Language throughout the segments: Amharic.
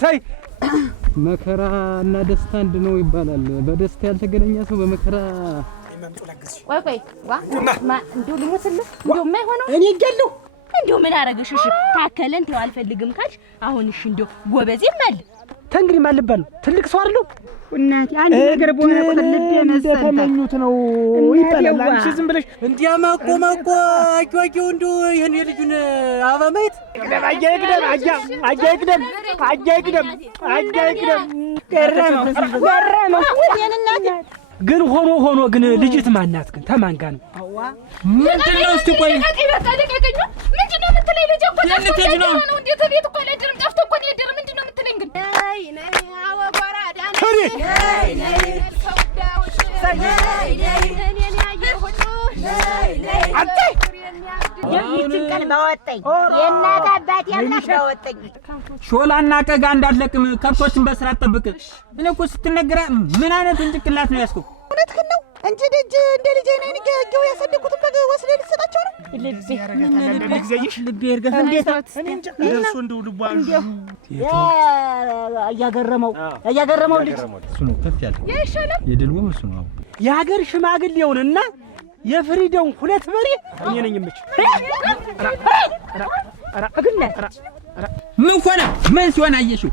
ሳይ መከራ እና ደስታ አንድ ነው ይባላል። በደስታ ያልተገናኘ ሰው በመከራ ቆይ እንደው ልሞትልህ እንደው የማይሆነው እኔ እያለሁ እንደው ምን አደረገሽ? እሺ ታከለን ተው አልፈልግም ካልሽ አሁን እሺ እንደው ጎበዜም አለ ተንግሪ ማልባል ትልቅ ሰው አይደለም እናቴ አንድ ነገር በሆነ ቁጥር ልብ የመሰለ ተመኙት ነው ይባላል። አንቺ ዝም ብለሽ እንዲያማቆ አጆጆ እንደው ይሄን የልጁን አበባ ማየት አጃይቅደም ገረመው የእናቴ ግን ሆኖ ግን ልጅት ማናት ግን ተማን ጋር ነው? ምንድነው? እስቲ ቆይ ምንድነው የምትለኝ? ልጅ እኮ ነው እንዴት ቤት እኮ ለድርም ጠፍቶ እኮ ነው የድርም ምንድነው የምትለኝ? ግን ነይ አወራዳ ነይ ይችላል ባወጣኝ የእናት አባቴ አምላክ ባወጣኝ ሾላና ቀጋ እንዳትለቅም ከብቶችን በስራ ተጠብቅ። እኔ እኮ ስትነግራ ምን አይነት እንጭቅላት ነው ያስከው? እውነትህን ነው እንጂ ልጅ እንደ ልጅ ነኝ ንገው ያሰደኩት በግ ወስደህ ልትሰጣቸው ነው? ልቤ እርገፍ እንዴት እኔ እንጃ ደርሶ እንደው ልቧ ያያገረመው ልጅ እሱ ነው ከፍ ያለ የድልቦ እሱ ነው የሀገር ሽማግሌውንና የፍሪደውን ሁለት በሬ እኔ ነኝ የምች ምን ሆነ? ምን ሲሆን አየሽው?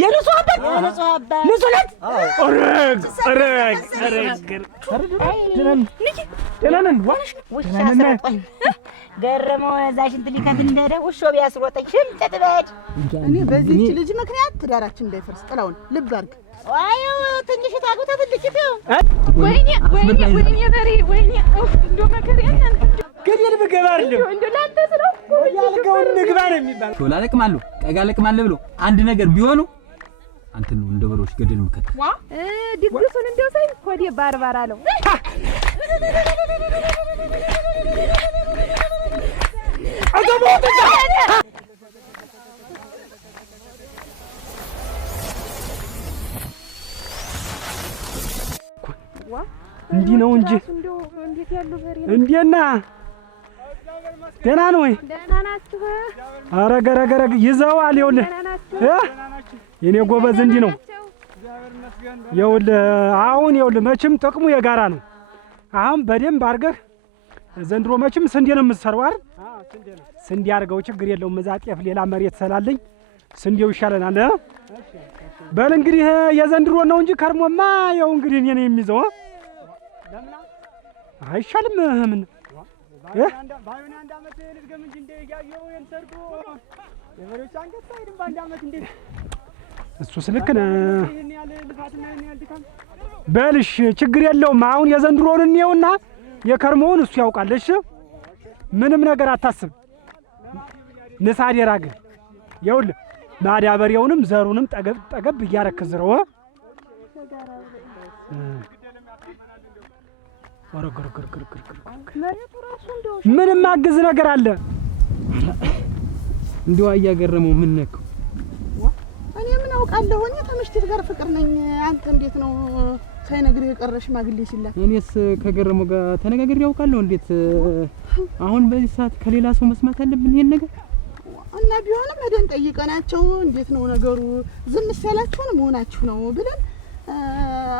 የንጹህ አባት ንጹህ ልጅ ደህና ዋልሽ ውሻ አስሮጠኝ ገረመው እዛሽን ትሊካት እንደደ ውሾ ቢያስሮጠኝ ሽምጥጥ በድ እኔ በዚህች ልጅ ምክንያት ትዳራችን እንዳይፈርስ ጥላውን ልብ አድርግ። አዩ ትንሽ ታጉታ ትልቂት ወይኔ በሬ ወይኔ እንደው መከሪያና ገደል ብገባ አይደለም እንደው ላንተ ስለው ያልከውን ንግባ ነው የሚባለው። ሾላ ለቅማለሁ ቀጋ ለቅማለሁ ብሎ አንድ ነገር ቢሆኑ አንተ ነው እንደ በሮች ገደል ምከት ድግሱን እንደው ሳይ ሆዴ ባርባራ ነው። እንዲህ ነው እንጂ እንዴት ያሉ በሬ እንዴና ደህና ነው ወይ? ደህና ናችሁ? ኧረ ገረገረ ይዘዋል። ይኸውልህ የኔ ጎበዝ እንዲህ ነው። ይኸውልህ መቼም ጥቅሙ የጋራ ነው። አሁን በደንብ አድርገህ ዘንድሮ መቼም ስንዴ ነው የምትሰራው አይደል? ስንዴ አድርገው ችግር የለውም። እዛ ጤፍ ሌላ መሬት ስላለኝ ስንዴው ይሻለናል። በል እንግዲህ የዘንድሮ ነው እንጂ ከርሞማ ያው እንግዲህ እኔ ነኝ የሚይዘው። አይሻልም? ምን ባዩን አንድ አመት ልድገም እንጂ እንደ ያየው የንሰርቶ የበሬዎች አንገት አይደለም በአንድ አመት እንደ እሱ ስልክ ነው። በልሽ ችግር የለውም። አሁን የዘንድሮውን እንየውና የከርሞውን እሱ ያውቃል። እሺ ምንም ነገር አታስብ። ንሳዴ ራግ ይኸውልህ ማዳበሪያውንም ዘሩንም ጠገብ እያረክዝረው ምንም ማግዝ ነገር አለ እንዲዋ እያገረመው ምን ነከው? እኔ ምን አውቃለሁ? እኔ ተምሽቲት ጋር ፍቅር ነኝ። አንተ እንዴት ነው ሳይነግርህ የቀረ ሽማግሌ ሲላ? እኔስ ከገረመው ጋር ተነጋግሬ ያውቃለሁ። እንዴት አሁን በዚህ ሰዓት ከሌላ ሰው መስማት አለብን ይሄን ነገር? እና ቢሆንም ሄደን ጠይቀናቸው እንዴት ነው ነገሩ ዝም ሲያላችሁን መሆናችሁ ነው ብለን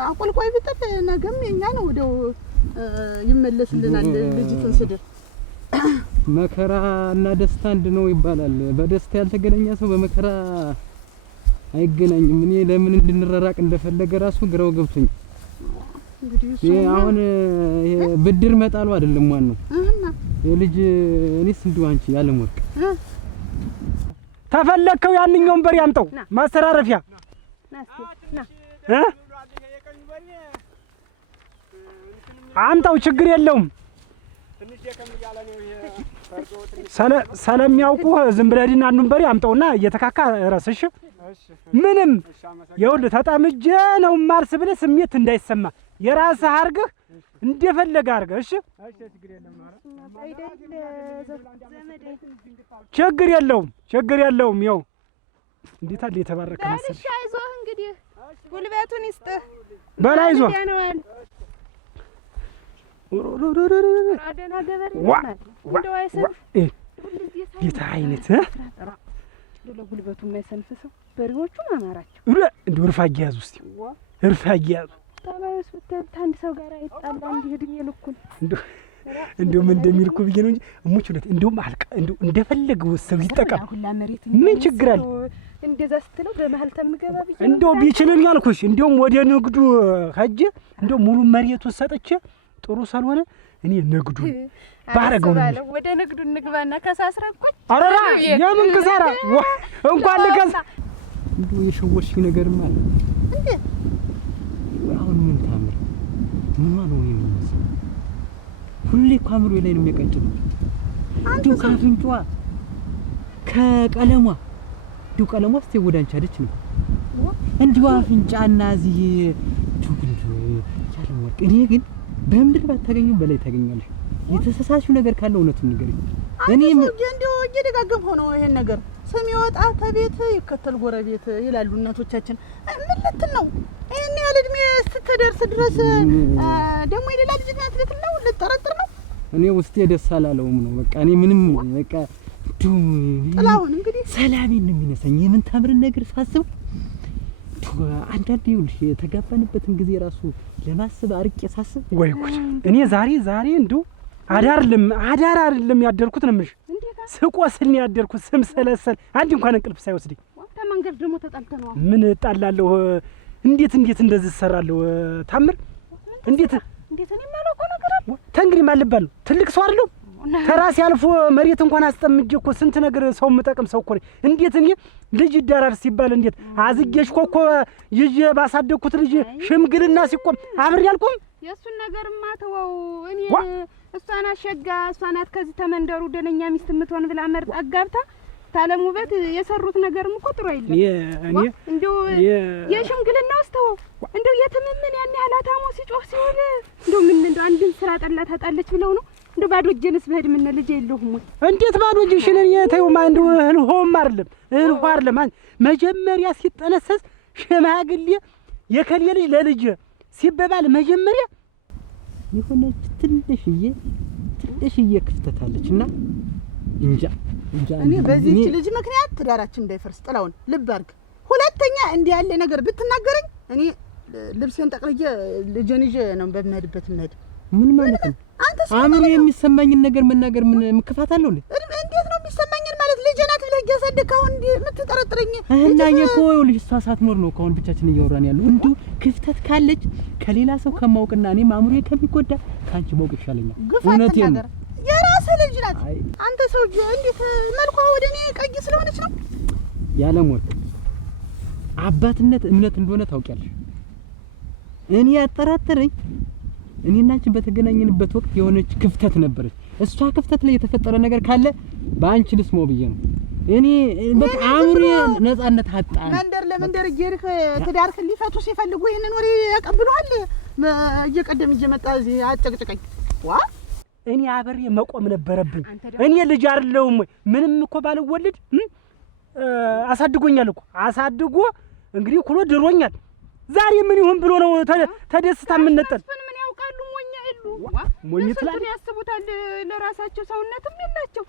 አቆልቋይ ብጥፍ ነገም የኛ ነው ወደው ይመለስልናል። ልጅቱን ስድር መከራ እና ደስታ አንድ ነው ይባላል። በደስታ ያልተገናኘ ሰው በመከራ አይገናኝም። እኔ ለምን እንድንራራቅ እንደፈለገ ራሱ ግራው ገብቶኝ እንግዲህ አሁን ብድር መጣሉ አይደለም ዋናው የልጅ እኔስ እንደው አንቺ ያለም ወርቅ ተፈለከው ያንኛውን በሬ አምጣው ማስተራረፊያ አምጣው ችግር የለውም። ሰለሚያውቁ ዝም ብለህና አንዱን በሬ አምጣውና እየተካካ ረስሽ ምንም ይኸውልህ ተጣምጄ ነው ማርስ ብለህ ስሜት እንዳይሰማ የራስህ አድርገህ እንደፈለገ አድርገህ እሺ። ችግር የለውም። ይኸው እንዴት አለ የተባረከ መሰለሽ። አይዞህ እንግዲህ ጉልበቱን ይስጥህ። በላይ ይዞህ አደና ገበሬ እንደው አይሰንፍ ጌታ አይነት ለጉልበቱ የማይሰንፍ ሰው በሬዎቹ አማራቸው እንደው እርፋጊ ያዙ እስቲ እርፋጊ ያዙ ታባስ ብትል አንድ ሰው ጋር አይጣላ እንዲህ እድሜ ልኩን እንደው ምን እንደሚልኩ ብዬ ነው እንጂ እሙች ሁለት እንደውም አልቃ እንደው እንደፈለገው ሰው ይጠቀም ምን ችግር አለ እንደዛ ስትለው በመሃል ተምገባ ብዬ እንደው ቢችልን ያልኩሽ እንደውም ወደ ንግዱ ሄጄ እንደው ሙሉ መሬቱን ሰጥቼ ጥሩ ሳልሆነ እኔ ንግዱ ባረገው ነው ወደ ንግዱ እንግባና ከሳስረኩኝ አረራ የምን ከሳራ እንኳን ለከሳ እንደው የሸወሽኝ ነገርማ አለ እንዴ አሁን ምን ታምር ምን ነው የሚመስለው ሁሌ ካምሩ ላይ ነው የሚቀጭው አንዱ ካፍንጫዋ ከቀለሟ ዱ ቀለሟ እስቲ ወዳንቻ አይደች ነው እንዲሁ አፍንጫና እዚህ ዱግንዱ ያለው ወርቅ እኔ ግን በምድር ባታገኙ በላይ ታገኛለሽ የተሰሳሽው ነገር ካለ እውነቱን ንገሪኝ እኔ እንደው እየደጋገምኩ ነው ይሄን ነገር ስም ይወጣ ተቤት ይከተል ጎረቤት ይላሉ እናቶቻችን ምን ልትል ነው እኔ ያለ እድሜ ስትደርስ ድረስ ደግሞ የሌላ ልጅ ናት ልትል ነው ልትጠረጥር ነው እኔ ውስጤ ደስ አላለውም ነው በቃ እኔ ምንም በቃ ጥላሁን እንግዲህ ሰላሜን ነው የሚነሳኝ የምን ታምርን ነገር ሳስብ አንዳንዴ ይኸውልሽ የተጋባንበትን ጊዜ ራሱ ለማሰብ አርቄ ሳስብ ወይ ጉድ እኔ ዛሬ እንደው አዳር አይደለም ያደርኩት ነው የምልሽ ስቆስል ነው ያደርኩት ስምሰለሰል አንድ እንኳን እንቅልፍ ሳይወስደኝ ተመንገድ ደግሞ ተጣልተነው ምን ጣላለሁ እንዴት እንደዚህ እሰራለሁ ታምር እንዴት እኔ ማለቆ ነገር አለ ተንግሪ ማልባል ትልቅ ሰው አይደለም ተራስ ያልፎ መሬት እንኳን አስጠምጄ እኮ ስንት ነገር ሰው መጠቀም ሰው እኮ እንዴት እኔ ልጅ ይዳራር ሲባል እንዴት አዝጌሽ እኮ ይዤ ባሳደግኩት ልጅ ሽምግልና ሲቆም አብሬ አልቆም የሱን ነገርማ ተወው እኔ እሷን አሸጋ እሷናት ከዚህ ተመንደሩ ደነኛ ሚስት የምትሆን ብላ መርጣ አጋብታ ታለም ውበት የሰሩት ነገርም እኮ ጥሩ አይደለም እንደው የሽምግልና ውስጥው እንደው የትምምን ያን ያላታሞ ሲጮህ ሲሆን እንደው ምን እንደው አንድን ስራ ጠላ ታጣለች ብለው ነው እንደው ባዶ እጄንስ በህድ ምን ልጅ የለሁም ወይ እንዴት ባዶ እጅሽን የተው ማንዱ እልሆም አይደለም መጀመሪያ ሲጠነሰስ ሽማግሌ የከሌ ልጅ ለልጅ ሲበባል መጀመሪያ የሆነች ትንሽዬ ክፍተት አለችና እንጃ እኔ በዚህ ልጅ ምክንያት ትዳራችን እንዳይፈርስ ጥላውን ልብ አድርግ ሁለተኛ እንዲህ ያለ ነገር ብትናገረኝ እኔ ልብሴን ጠቅልዬ ልጄን ይዤ ነው በመሄድበት መሄድ ምን ማለት ነው አምሮ የሚሰማኝን ነገር መናገር ምን ምክፋት አለው እንዴት ነው የሚሰማኝን ማለት ልጄ ናት ብለህ እያሰደግከው እንዴ የምትጠረጥረኝ እና የኮ ልጅ ሳትኖር ነው ካሁን ብቻችን እያወራን ያለው እንዱ ክፍተት ካለች ከሌላ ሰው ከማውቅና እኔ አምሮዬ ከሚጎዳ ካንቺ ማውቅ ይሻለኛል እውነቴን ነው የራስ ልጅ ናት አንተ ሰው እንዴት መልኳ ወደኔ ቀይ ስለሆነች ነው ያለም ወርቅ አባትነት እምነት እንደሆነ ታውቂያለሽ እኔ ያጠራጠረኝ እኔና አንቺ በተገናኘንበት ወቅት የሆነች ክፍተት ነበረች እሷ ክፍተት ላይ የተፈጠረ ነገር ካለ በአንቺ ልስማው ብዬ ነው እኔ በቃ አምሮዬ ነፃነት አጣ መንደር ለመንደር እየሄድክ ትዳርክን ሊፈቱ ሲፈልጉ ይሄንን ወሬ ያቀብሉሃል እየቀደም እየመጣ እዚህ አጨቅጭቀኝ ዋ እኔ አብሬ መቆም ነበረብኝ እኔ ልጅ አይደለሁም ምንም እኮ ባልወልድ አሳድጎኛል እኮ አሳድጎ እንግዲህ ኩሎ ድሮኛል ዛሬ ምን ይሁን ብሎ ነው ተደስታ ምንነጠል ምን ያውቃሉ ሞኛ ይሉ ሞኝት ላይ ያስቡታል ለራሳቸው ሰውነትም የላቸው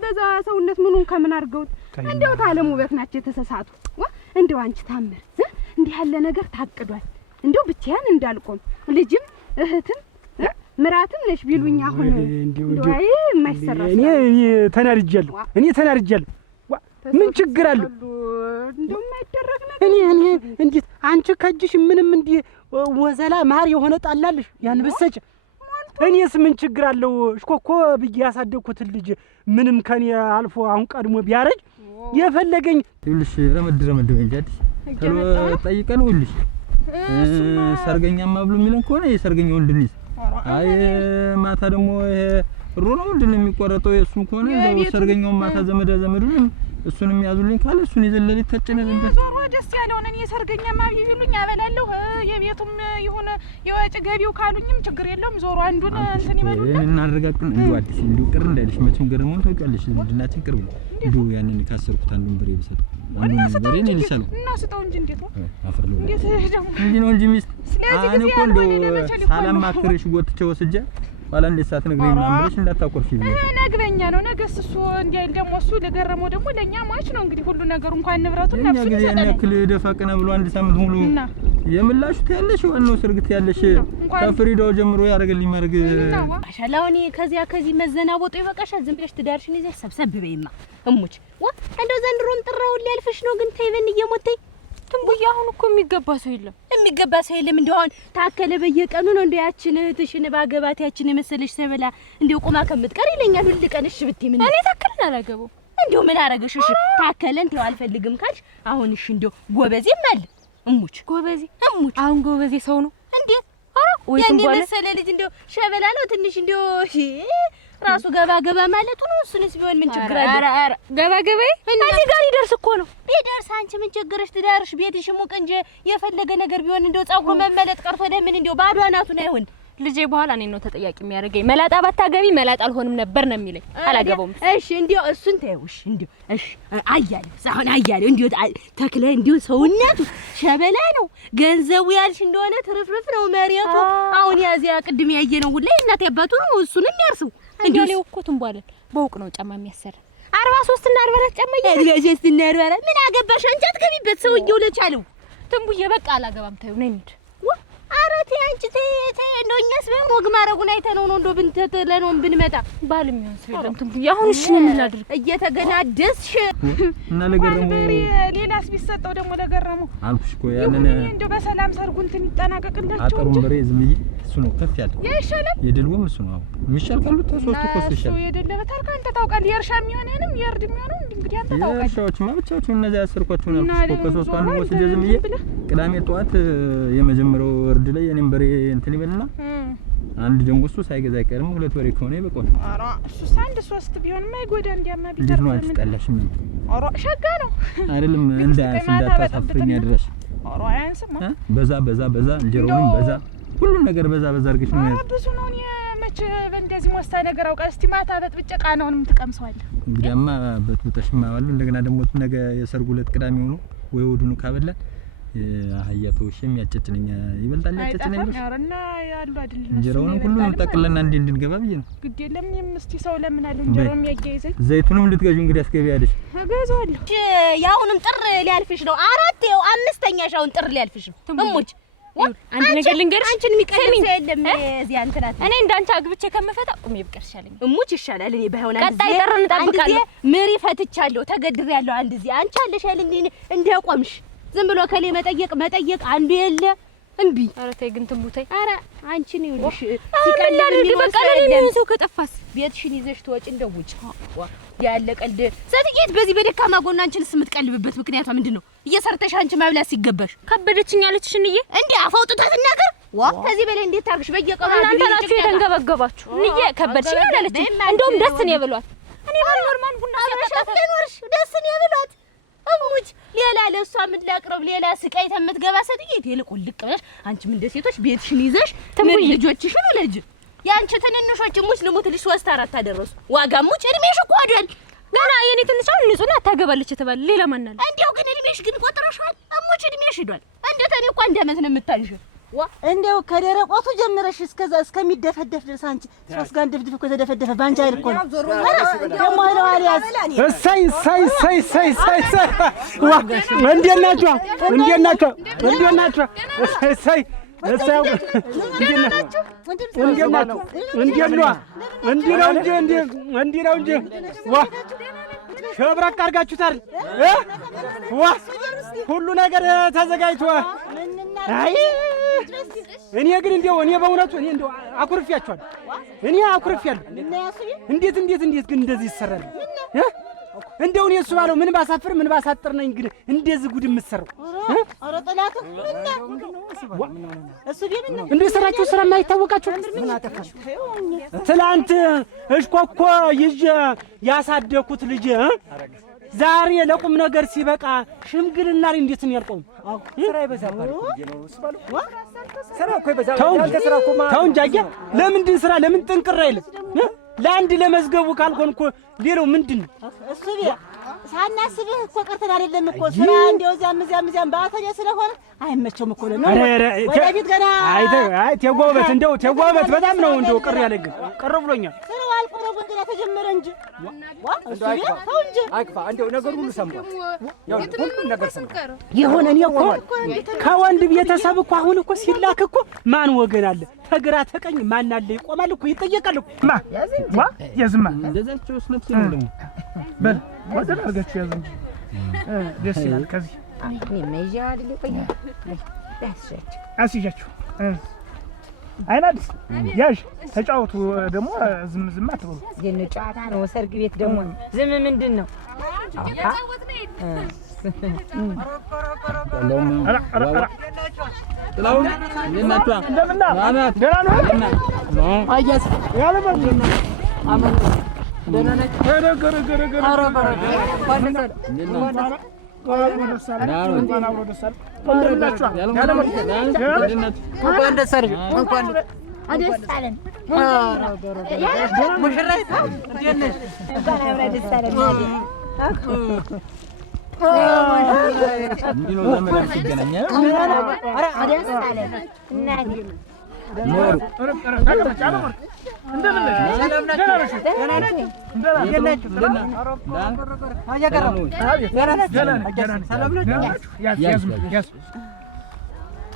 በዛ ሰውነት ምኑን ከምን አርገውት እንደው ታለም ውበት ናቸው የተሰሳቱ እንደው አንቺ ታምር እንዲህ ያለ ነገር ታቅዷል እንደው ብቻዬን እንዳልቆም ልጅም እህትም ምራትም ነሽ ቢሉኝ አሁን እንደው አይ የማይሰራ እኔ ተናርጃለሁ ምን ችግር አለ እንደው የማይደረግ ነገር እኔ እንዴት አንቺ ከጅሽ ምንም እንዲ ወዘላ ማር የሆነ ጣላልሽ ያን በሰጭ እኔስ ምን ችግር አለው እሽኮኮ ብዬ ያሳደግኩት ልጅ ምንም ከኔ አልፎ አሁን ቀድሞ ቢያረጅ የፈለገኝ ይልሽ ረመድ እንጃት ጠይቀን ይልሽ ሰርገኛማ ብሎ የሚለን ከሆነ የሰርገኛው ወንድልሽ አይ ማታ ደግሞ ይሄ ሩሮ ምንድነው የሚቆረጠው የሱም ከሆነ ሰርገኛው ማታ ዘመዱን እሱንም ያዙልኝ ካለ እሱን ይዘለል ተጨነ ዘንድ ዞሮ ደስ ያለውን እኔ ሰርገኛማ ቢሉኝ አበላለሁ የቤቱም ይሁን የወጭ ገቢው ካሉኝም ችግር የለውም ዞሮ አንዱን እንትን ይበሉና እናረጋግጥን እንዱ አዲስ እንዱ ቅር እንዳይልሽ መቼም ገረመው ታውቂያለሽ እንድናችን ቅርብ እንዱ ያንን ካሰርኩት አንዱን ብሬ ብሰጥ እና ስጠው እንጂ እንዴት ነው አፈርሉ እንዴት ደግሞ እንዴ ነው እንጂ ሚስት አኔ እኮ እንደው ሳላማክርሽ ወጥቼ ወስጄ ባላ እንደ ሰዓት ነግረኝ ማምረሽ እንዳታቆርፊ ነግረኛ ነው ነገስ እሱ እንዲያል ደግሞ እሱ ለገረመው ደግሞ ለኛ ማች ነው እንግዲህ ሁሉ ነገሩ እንኳን ንብረቱን ነፍሱ ይሰጣል ያክል ደፋቀና ብሎ አንድ ሳምንት ሙሉ የምላሹት ያለሽ ወንኖ ስርግት ያለሽ ከፍሪዳው ጀምሮ ያረጋልኝ ማርግ ማሻላውኒ ከዚህ መዘናቦጡ ይበቃሻል። ዝም ብለሽ ትዳርሽን ይዘሽ ሰብሰብ በይማ እሙች እንደው ዘንድሮም ጥራውን ሊያልፍሽ ነው። ግን ተይበን እየሞተኝ ትንቡያ አሁን እኮ የሚገባ ሰው የለም እንደው አሁን ታከለ በየቀኑ ነው እንደው ያችን እህትሽን ባገባት ያችን የመሰለሽ ሰበላ እንደው ቆማ ከምትቀር ይለኛል ሁሉ ቀን እሺ ብትይ ምን እኔ ታከለን አላገበው እንደው ምን አረገሽ? እሺ ታከለን እንደው አልፈልግም ካልሽ አሁን እሺ እንደው ጎበዜም አለ እሙች አሁን ጎበዜ ሰው ነው እንዴ? አረ ወይ ትንቧለ የመሰለ ልጅ እንደው ሸበላ ነው ትንሽ እንደው ራሱ ገባ ማለቱ ነው። እሱንስ ቢሆን ምን ችግር አለ? አረ ገባ እዚህ ጋር ይደርስ እኮ ነው። ቢደርስ አንቺ ምን ችግርሽ? ትዳርሽ ቤትሽ ሙቅ እንጂ የፈለገ ነገር ቢሆን እንደው ጸጉሩ መመለጥ ቀርቶ ለምን እንደው ባዶ አናቱን አይሆን ልጄ በኋላ እኔ ነው ተጠያቂ የሚያደርገኝ። መላጣ ባታገቢ መላጣ አልሆንም ነበር ነው የሚለኝ። አላገባውም። እሺ እንዴው እሱን ተይውሽ እንዴው እሺ አያሌው እንዴው ተክለ እንዴው ሰውነቱ ሸበላ ነው። ገንዘቡ ያልሽ እንደሆነ ትርፍርፍ ነው መሬቱ። አሁን ያዚያ ቅድም ያየነው ሁላ እናት ያባቱ ነው። እሱንም ያርሰው እንዴው ነው እኮ ትንቧለን በውቅ ነው ጫማ የሚያሰራ 43 እና 44 ጫማ ያለሽ እና 44 ምን አገባሽ አንቺ አትገቢበት። ሰውዬው ለቻለው ትንቡዬ በቃ አላገባም ተይው ነኝ እንዴ አረቴ አንቺ ተይ እንደው እኛስ በምን ወግ ማረጉን አይተነው ነው እንደው ብንተለነው ብንመጣ ባልም ይሆን ሰው የለም ትንቡዬ አሁን እሺ ምን እናድርግ እየተገናደስሽ እና ለገረመው ሌላስ ቢሰጠው ደግሞ ለገረመው አልኩሽ እኮ ያንን እንደው በሰላም ሰርጉን እንትን ይጠናቀቅላችሁ አቀሩን በሬ ዝም ብዬ እሱ ነው ከፍ ያለ ይሻላል የድልውም እሱ ነው የሚሻል ካሉት ተሶስቱ ኮስ ይሻል እሱ የደለበታል ካንተ ታውቃለህ የእርሻ የሚሆነንም የእርድ የሚሆነው እንግዲህ አንተ ታውቃለህ የእርሻዎች ማብቻዎች እነዚያ ያሰርኳቸው ነው ከሶስቱ አንዱ ወስጄ ዝም ብዬ ቅዳሜ ጠዋት የመጀመሪያው እርድ ላይ የኔም በሬ እንትን ይበልና አንድ ደግሞ እሱ ሳይገዛ አይቀርም ሁለት በሬ ከሆነ ይበቃል። ኧረ እሱስ አንድ ሶስት ቢሆንማ አይጎዳ እንዲያማ ቢደርስ እንዴት ነው አንቺ ጠላሽ ምን ኧረ ሸጋ ነው አይደለም እንዳታሳፍሪኝ አድረሽ ኧረ አያንስማ በዛ እንጀራውንም በዛ ሁሉም ነገር በዛ አድርገሽ ነው ብዙ ነው። እኔ መቼ በእንደዚህ ወስታ ነገር አውቃ እስቲ ማታ በጥብጬ ቃናውንም ትቀምሰዋለህ እንግዲያማ በጥብጠሽማ አሉ እንደገና ደግሞ ነገ የሰርጉ ዕለት ቅዳሜ ሆኖ ወይ ወዱን ካበላን አህያቶሽም ያጨጭነኛ ይበልጣል ያጨጭነኝ እና ያሉ አይደል እንጀራውን ሁሉንም ጠቅለና እንድንገባ ብዬ ነው። ግድ የለም እስቲ ሰው ለምን አለ እንጀራውም ያያይዘኝ ዘይቱንም ልትገዢ እንግዲህ አስገቢያለሽ እገዛዋለሁ። ያውንም ጥር ሊያልፍሽ ነው። አራት ይኸው አምስተኛሽ አሁን ጥር ሊያልፍሽ ነው። እሙች አንድ ነገር ልንገርሽ አንቺን የሚቀርብ ሰው የለም እዚህ አንተናት እኔ እንዳንቺ አግብቼ ከመፈታ ቁሜ ብቀር ይሻለኝ። እሙች ይሻላል። እኔ ባይሆን ቀጣይ ጥር እንጠብቃለን። ምሪ ፈትቻለሁ ተገድሬያለሁ። አንድ እዚህ አንቺ አለሽ አይደል እንደቆምሽ ዝም ብሎ ከሌ መጠየቅ አንዱ የለ እምቢ። ኧረ ተይ ግን ትንቡተይ ኧረ አንቺን ይኸውልሽ ሲቀልድ የሚወስድ ሰው ከጠፋስ ቤትሽን ይዘሽ ትወጪ እንደው ውጭ ያለ ቀልድ ሰትቄት በዚህ በደካማ ጎና አንቺንስ የምትቀልብበት ምክንያቷ ምንድነው? እየሰርተሽ አንቺ ማብላት ሲገባሽ ከበደችኝ አለችሽ እንዬ እንዴ አፈውጥታ ትናገር ከዚህ በላይ እንዴት ታርግሽ? በየቀኑ እናንተ ናችሁ የደንገበገባችሁ እንዬ ከበደችኝ አለችኝ። እንደውም ደስ ነው የብሏት እኔ ባልኖርማን ቡና ሲያጣጣሽ ደስ ነው የብሏት እሙች ሌላ ለሷ የምትላቅረብ ሌላ ስቃይ ተምትገባ ሰጥዬት ይልቁን ልቅ ብለሽ አንቺም እንደ ሴቶች ቤትሽን ይዘሽ ምን ልጆችሽን ወለጅ ያንቺ ትንንሾች ሙች ልሙትልሽ 3 4 አደረሱ ዋጋ ሙች እድሜሽ እኮ አይደል ገና የኔ ትንሽ አሁን ንጹህ አታገባለች ተባለ ሌላ ማን አለ እንዴው ግን እድሜሽ ግን ቆጥረሻል እሙች እድሜሽ ሄዷል እንደ ተኔ እኮ አንድ አመት ነው የምታንሽ እንደው ከደረቆቱ ጀምረሽ እስከዛ እስከሚደፈደፍ ድረስ አንቺ ሶስት ጋር ድፍድፍ እኮ ተደፈደፈ ባንቺ አይል እኮ ነው ደሞ አይለዋል ያዝ እሰይ ዋ እንዴት ናችሁ እሰይ እንዴት ነው እንጂ ዋ ሸብረቅ አድርጋችሁታል ዋ ሁሉ ነገር ተዘጋጅቶ አይ እኔ ግን እንደው እኔ በእውነቱ እኔ እንደው አኩርፊያችኋለሁ እንዴት ግን እንደዚህ ይሰራል እንደው እኔ እሱ ባለው ምን ባሳጥር ነኝ ግን እንደዚህ ጉድ የምትሰራው ኧረ ጠላቱ እሱ ቢምን እንደ ሰራችሁ ስራ የማይታወቃችሁ ምን አጠፋሽ ትላንት እሽኮኮ ይዤ ያሳደኩት ልጅ ዛሬ ለቁም ነገር ሲበቃ ሽምግልና ላይ እንዴት ነው ያልቆም ስራ ይበዛባል ስራ እኮ ይበዛባል ተው እንጂ አያ ለምን ጥንቅር አይልም ለአንድ ለመዝገቡ ካልሆን እኮ ሌላው ምንድን ነው እሱ ቢያ ሳናስብህ እኮ ቀርተን አይደለም እኮ ስራ እንደው እዚያም ባተለ ስለሆነ አይመቸውም እኮ ነው። ወደፊት ገና አይ ተጓበት እንደው ተጓበት በጣም ነው እንደው ቅር ያለኝ ቅር ብሎኛል። ስራው አልፎ ነው ገና ተጀመረ እንጂ እሱ ተው እንጂ አይክፋ እንደው ነገር ሁሉ ሰምቷል። ያው ሁሉ ነገር ሰምቷል። የሆነ እኔ እኮ ከወንድ ቤተሰብ እኮ አሁን እኮ ሲላክ እኮ ማን ወገን አለ ተግራ ተቀኝ ማን አለ ይቆማል እኮ ይጠየቃል እኮ ያዝማ እንደዛቸውስ ነፍስ ነው ደግሞ በል ወደ አርጋችሁ ያዙ እንጂ ደስ ይላል። ከዚህ እኔ መጃ አይደል ቆይ አስይዣችሁ አይናድስ ያዥ ተጫወቱ። ደግሞ ዝም አትበሉ። የነ ጨዋታ ነው። ሰርግ ቤት ደግሞ ዝም ምንድን ነው? ጥላውን እናቷ እንደምና ደህና ነው አያስ ያለ ማለት አማን ደህና ነች። ገረገረ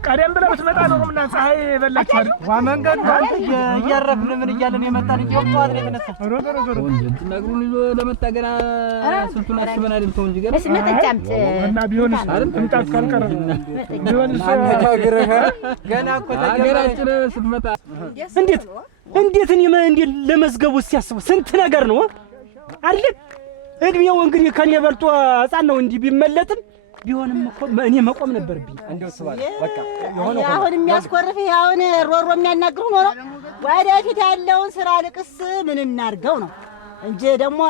ቀደም ብለህ ብትመጣ ነው ምን ፀሐይ በላችሁ አይደል? ዋ መንገዱ አንተ እያረፍን ምን እያለን የመጣን ይወጣው አይደል የተነሳ ነግሩን ይዞ ለመታገና ስንቱን አስበን አይደል? ተው እንጂ ገና መጠጫምት እና ቢሆንስ እንጣት ካልቀረ ቢሆንስ አነጋግረህ ገና እኮ ተገራችን ስትመጣ እንዴት እኔ እንዴት ለመዝገቡ ሲያስቡ ስንት ነገር ነው አይደል? እድሜው እንግዲህ ከኔ በልጦ ሕፃን ነው እንዲህ ቢመለጥም ቢሆንም እኮ እኔ መቆም ነበርብኝ። እንደው ስባል በቃ የሆነ አሁን የሚያስቆርፍ አሁን ሮሮ የሚያናግሩ ነው። ወደፊት ያለውን ስራ ልቅስ ምን እናርገው ነው እንጂ ደግሞ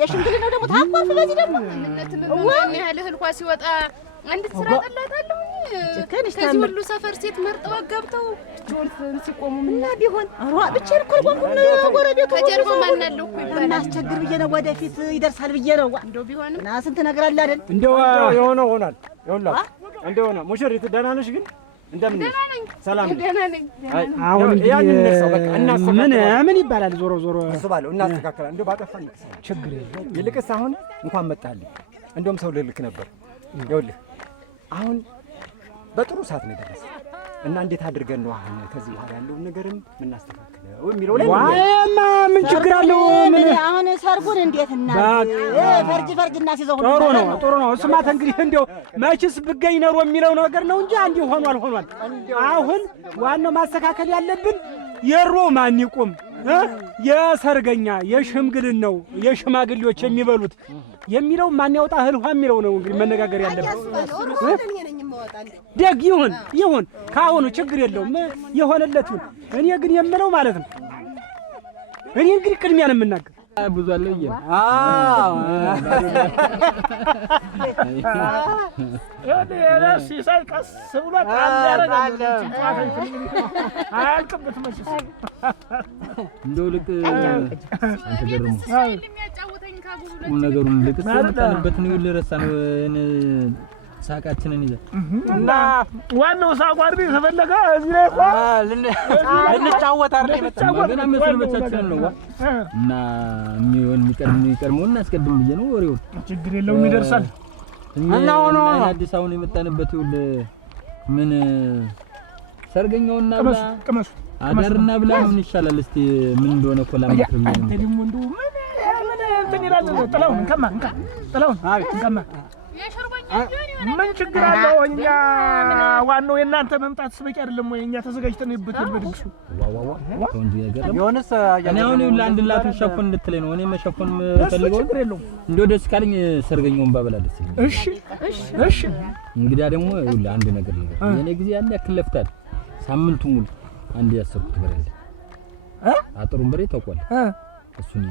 የሽምግል ነው ደግሞ ታቆፍ በዚህ ደግሞ ምን ያህል ህልኳ ሲወጣ አንድ ስራ ጠላታለሁ። ከዚህ ሁሉ ሰፈር ሴት መርጠው ገብተው ጆልፍን ሲቆሙ ምን ቢሆን ብቻ እኮ ቆምኩ ጎረቤቱ ከጀርባ ማን አለው እኮ ይባላል። እናስቸግር ብዬ ነው ወደፊት ይደርሳል ብዬ ነው። እንደው ቢሆንም እና ስንት ነገር አለ አይደል? እንደው የሆነ ሆናል ይሁንላ እንደው ነው ሙሽሪት ደህና ነሽ ግን እንደምን ሰላም ደህና ነኝ። አሁን ያን ነው በቃ እናስተካክል ምን ይባላል ዞሮ አስባለሁ እናስተካክላለን። እንደው ባጠፋን ችግር የለም። ይልቅስ አሁን እንኳን መጣልኝ እንደውም ሰው ልልክ ነበር። ይኸውልህ አሁን በጥሩ ሰዓት ነው የደረሰው እና እንዴት አድርገን ነው አሁን ከዚህ በኋላ ያለውን ነገርም የምናስተካክለው የሚለው ላይ ዋይማ ምን ችግር አለው? ምን አሁን ሰርጉን እንዴት እና ፈርጅ እናስይዘው ጥሩ ነው። እሱማ እንግዲህ እንደው መችስ ብገኝ ኖሮ የሚለው ነገር ነው እንጂ አንዴ ሆኗል። አሁን ዋናው ማስተካከል ያለብን የሮ ማን ይቆም የሰርገኛ የሽምግልናው የሽማግሌዎች የሚበሉት የሚለው ማን ያውጣ ህልዋ የሚለው ነው እንግዲህ መነጋገር ያለብን። ደግ ይሁን ካሁኑ ችግር የለውም የሆነለት ይሁን። እኔ ግን የምለው ማለት ነው እኔ እንግዲህ ቅድሚያ ነው የምናገር ብዙ አለ ይሄ የራስ ሲሳይቀስ ብሎ ታያረጋል አያልቅበት መስስ እንደው ልክ አንተ ገርሞ ነገሩን ልክ ተመጣጣንበት ነው ለረሳን ሳቃችንን ይዘ እና ዋናው ሳቋርቢ ተፈለገ እዚህ ላይ እኮ ልንጫወት አይደል መጣን መስሎቻችንን ነው እና የሚቀርመውን እናስቀድም ብዬ ነው ወሬው ችግር የለውም ይደርሳል እና ሆኖ አዲስ አሁን የመጣንበት ይውል ምን ሰርገኛውና ብላ ቅመሱ አዳርና ብላ ምን ይሻላል እስቲ ምን እንደሆነ እኮ ላማክር ነው አንተ ደግሞ እንደው ምን እንትን ይላል ጥላውን እንካ ጥላውን እንከማ ምን ችግር አለው? እኛ ዋናው የእናንተ መምጣት ስበቂ አይደለም ወይ? እኛ ተዘጋጅተንበት በድግሱ የሆነስ እኔ አሁን ለአንድ ላቱ ሸፎን እንድትለኝ ነው። እኔ መሸፎን ፈልገው ችግር የለውም እንደው ደስ ካለኝ ሰርገኛውን ባበላ ደስ ይለኛል። እሺ እንግዲህ ደግሞ ይኸውልህ አንድ ነገር ልንገር። የኔ ጊዜ ያን ያክል ለፍታል። ሳምንቱ ሙሉ አንድ ያሰብኩት በሬ አለ አጥሩን በሬ ተቆል እሱን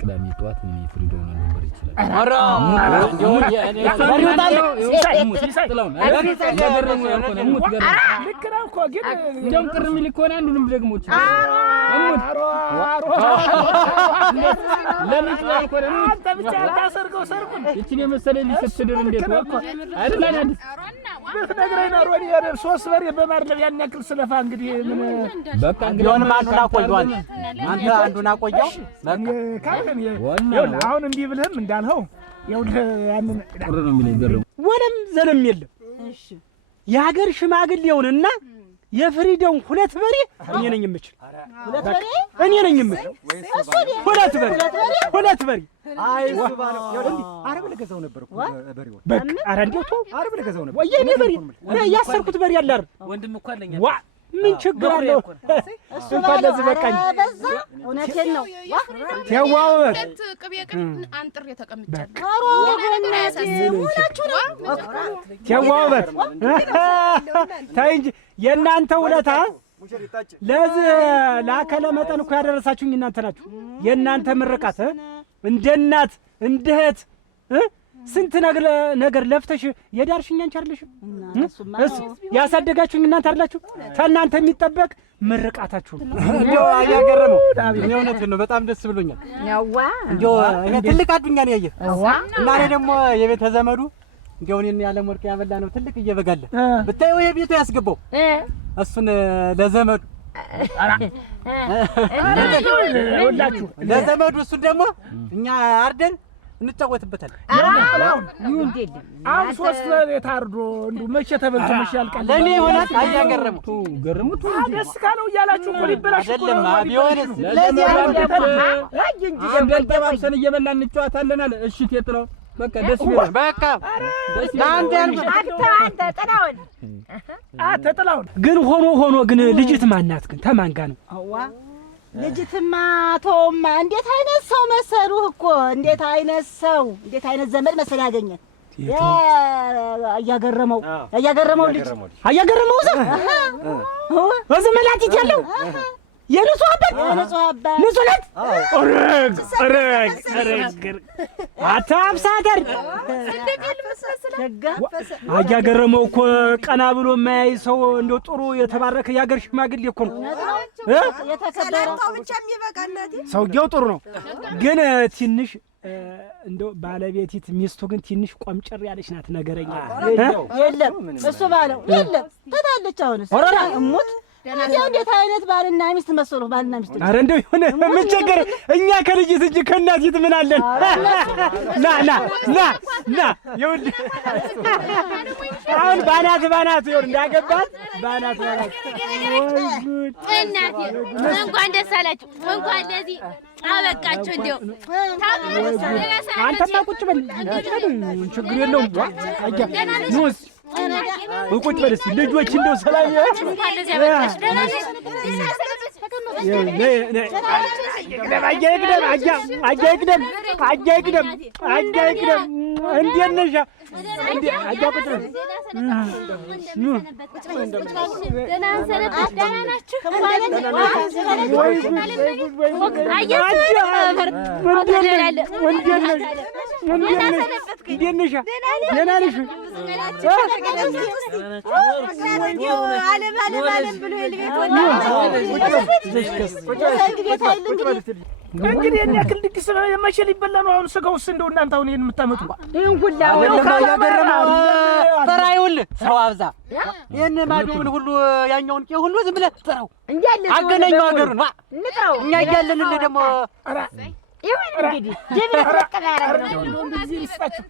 ቅዳሜ ጠዋት እኔ ፍሪዳውን ነበር ይችላል። ኧረ እንደው ልክ ነው እኮ ግን እንደውም ቅር የሚል ከሆነ አንዱንም ደግሞ ለምን ትላልኮነ አንተ ብቻ ታሰርገው ሰርኩን እቺን የመሰለኝ ስትድር እንዴት ነው አይደል? ብትነግረኝ ኖሮ እኔ 3 በሬ በማድለብ ያን ያክል ስለፋ እንግዲህ ምን በቃ እንግዲህ አንዱን አቆየው አንተ አንዱን አቆየው በቃ አሁን እንዲህ ብለህም እንዳልኸው ይኸውልህ ያንን ጥሩ ነው የሚለኝ ገረሙ ወለም ዘለም የለም። እሺ የሀገር ሽማግሌውንና የፍሪዳውን 2 በሬ እኔ ነኝ የምችል። 2 በሬ እኔ ነኝ የምችል። 2 በሬ አይስባለው አረብ ለገዛው ነበር እኮ በሬው በቃ ኧረ እንደው ተው አረብ ለገዛው ነበር ወይ እኔ በሬ ያሰርኩት በሬ አለ አይደል? ወንድም እኮ አለኝ ዋ ምን ችግር አለው? እንኳን ለዚህ በቃኝ። በዛ እውነቴን ነው። ተዋው ቅቤ ግን አንጥሬ ተቀምጫለሁ። ተዋውበት ታይ እንጂ የእናንተ ውለታ ለዚህ ለአከለ መጠን እኮ ያደረሳችሁኝ እናንተ ናችሁ። የእናንተ ምርቃት እንደ እናት እንደ እህት ስንት ነገር ለፍተሽ የዳርሽኝ አንቺ አይደለሽም? ያሳደጋችሁኝ እናንተ አይደላችሁ? ከእናንተ የሚጠበቅ ምርቃታችሁ ነው። እንደው አያገረመው እኔ እውነቴን ነው በጣም ደስ ብሎኛል። ያዋ እንደው እኔ ትልቅ አዱኛ ነው ያየ እና እኔ ደግሞ የቤተ ዘመዱ እንደው እኔን ያለ ወርቅ ያበላ ነው ትልቅ እየበጋለ ብታዩ የቤቱ ያስገባው እሱን ለዘመዱ ለዘመዱ እሱን ደግሞ እኛ አርደን እንጫወትበታለን። አሁን 3 በሬ ታርዶ እንዱ መቼ ተበልቶ መቼ ያልቃል? ለኔ ሆናት አያገረሙት ገረሙት ደስ ካለው እያላችሁ እኮ ሊበላሽ እኮ አይደለም ቢሆንስ ለዚህ አንተ እየበላን እንጫወታለን አለ። እሺ ትጥለው በቃ ደስ ይላል። በቃ ለአንተ አንተ ጥላውን ግን ሆኖ ግን ልጅት ማናት ግን ተማን ጋር ነው? አዋ ልጅትማ ተውማ እንዴት አይነት ሰው መሰሉህ እኮ እንዴት አይነት ዘመድ መሰል ያገኘን አያገረመው ልጅ አያገረመው መላጢት ያለው የንጹህ አባት ንጹህ ናት። አታብሳተር አያገረመው እኮ ቀና ብሎ የማያይ ሰው እንደው ጥሩ የተባረከ የሀገር ሽማግሌ እኮ ነው። ሰውዬው ጥሩ ነው፣ ግን ትንሽ እንደው ባለቤቲት ሚስቱ ግን ትንሽ ቆምጨር ያለች ናት፣ ነገረኛ። የለም እሱ ባለው የለም ተታለች። አሁንስ እሙት እንዴት አይነት ባልና ሚስት መሰሉ? ባልና ሚስት ኧረ እንደው የሆነ ምን ቸገረ? እኛ ከልጅት እንጂ ከእናቲት ምን አለን? ና ይኸውልህ አሁን ባናት ይኸውልህ እንዳገባት ባናት እናቴ እንኳን ደስ አላችሁ፣ እንኳን ለዚህ አበቃችሁ። እንደው አንተማ ቁጭ በል ችግር የለውም። ኑስ ቁጭ በል እስኪ ልጆች እንደው ሰላም አያይቅደም እንዴት ነሽ? አያ ቁጭ በል እንግዲህ እኔ ያክል ድግስ መቼ ሊበላ ነው? አሁን ስጋውስ እንደው እናንተ አሁን ይሄን የምታመጡ ይሄን ሁላ ተራዩል ሰው አብዛ ይሄን ማዱን ሁሉ ያኛውን ቄ ሁሉ ዝም ብለህ ጥራው አገናኘው ሀገሩን እኛ እያለንልህ ደግሞ ይሁን እንግዲህ ጀብረ ተቀራራ ነው እንደዚህ ይስጣችሁ።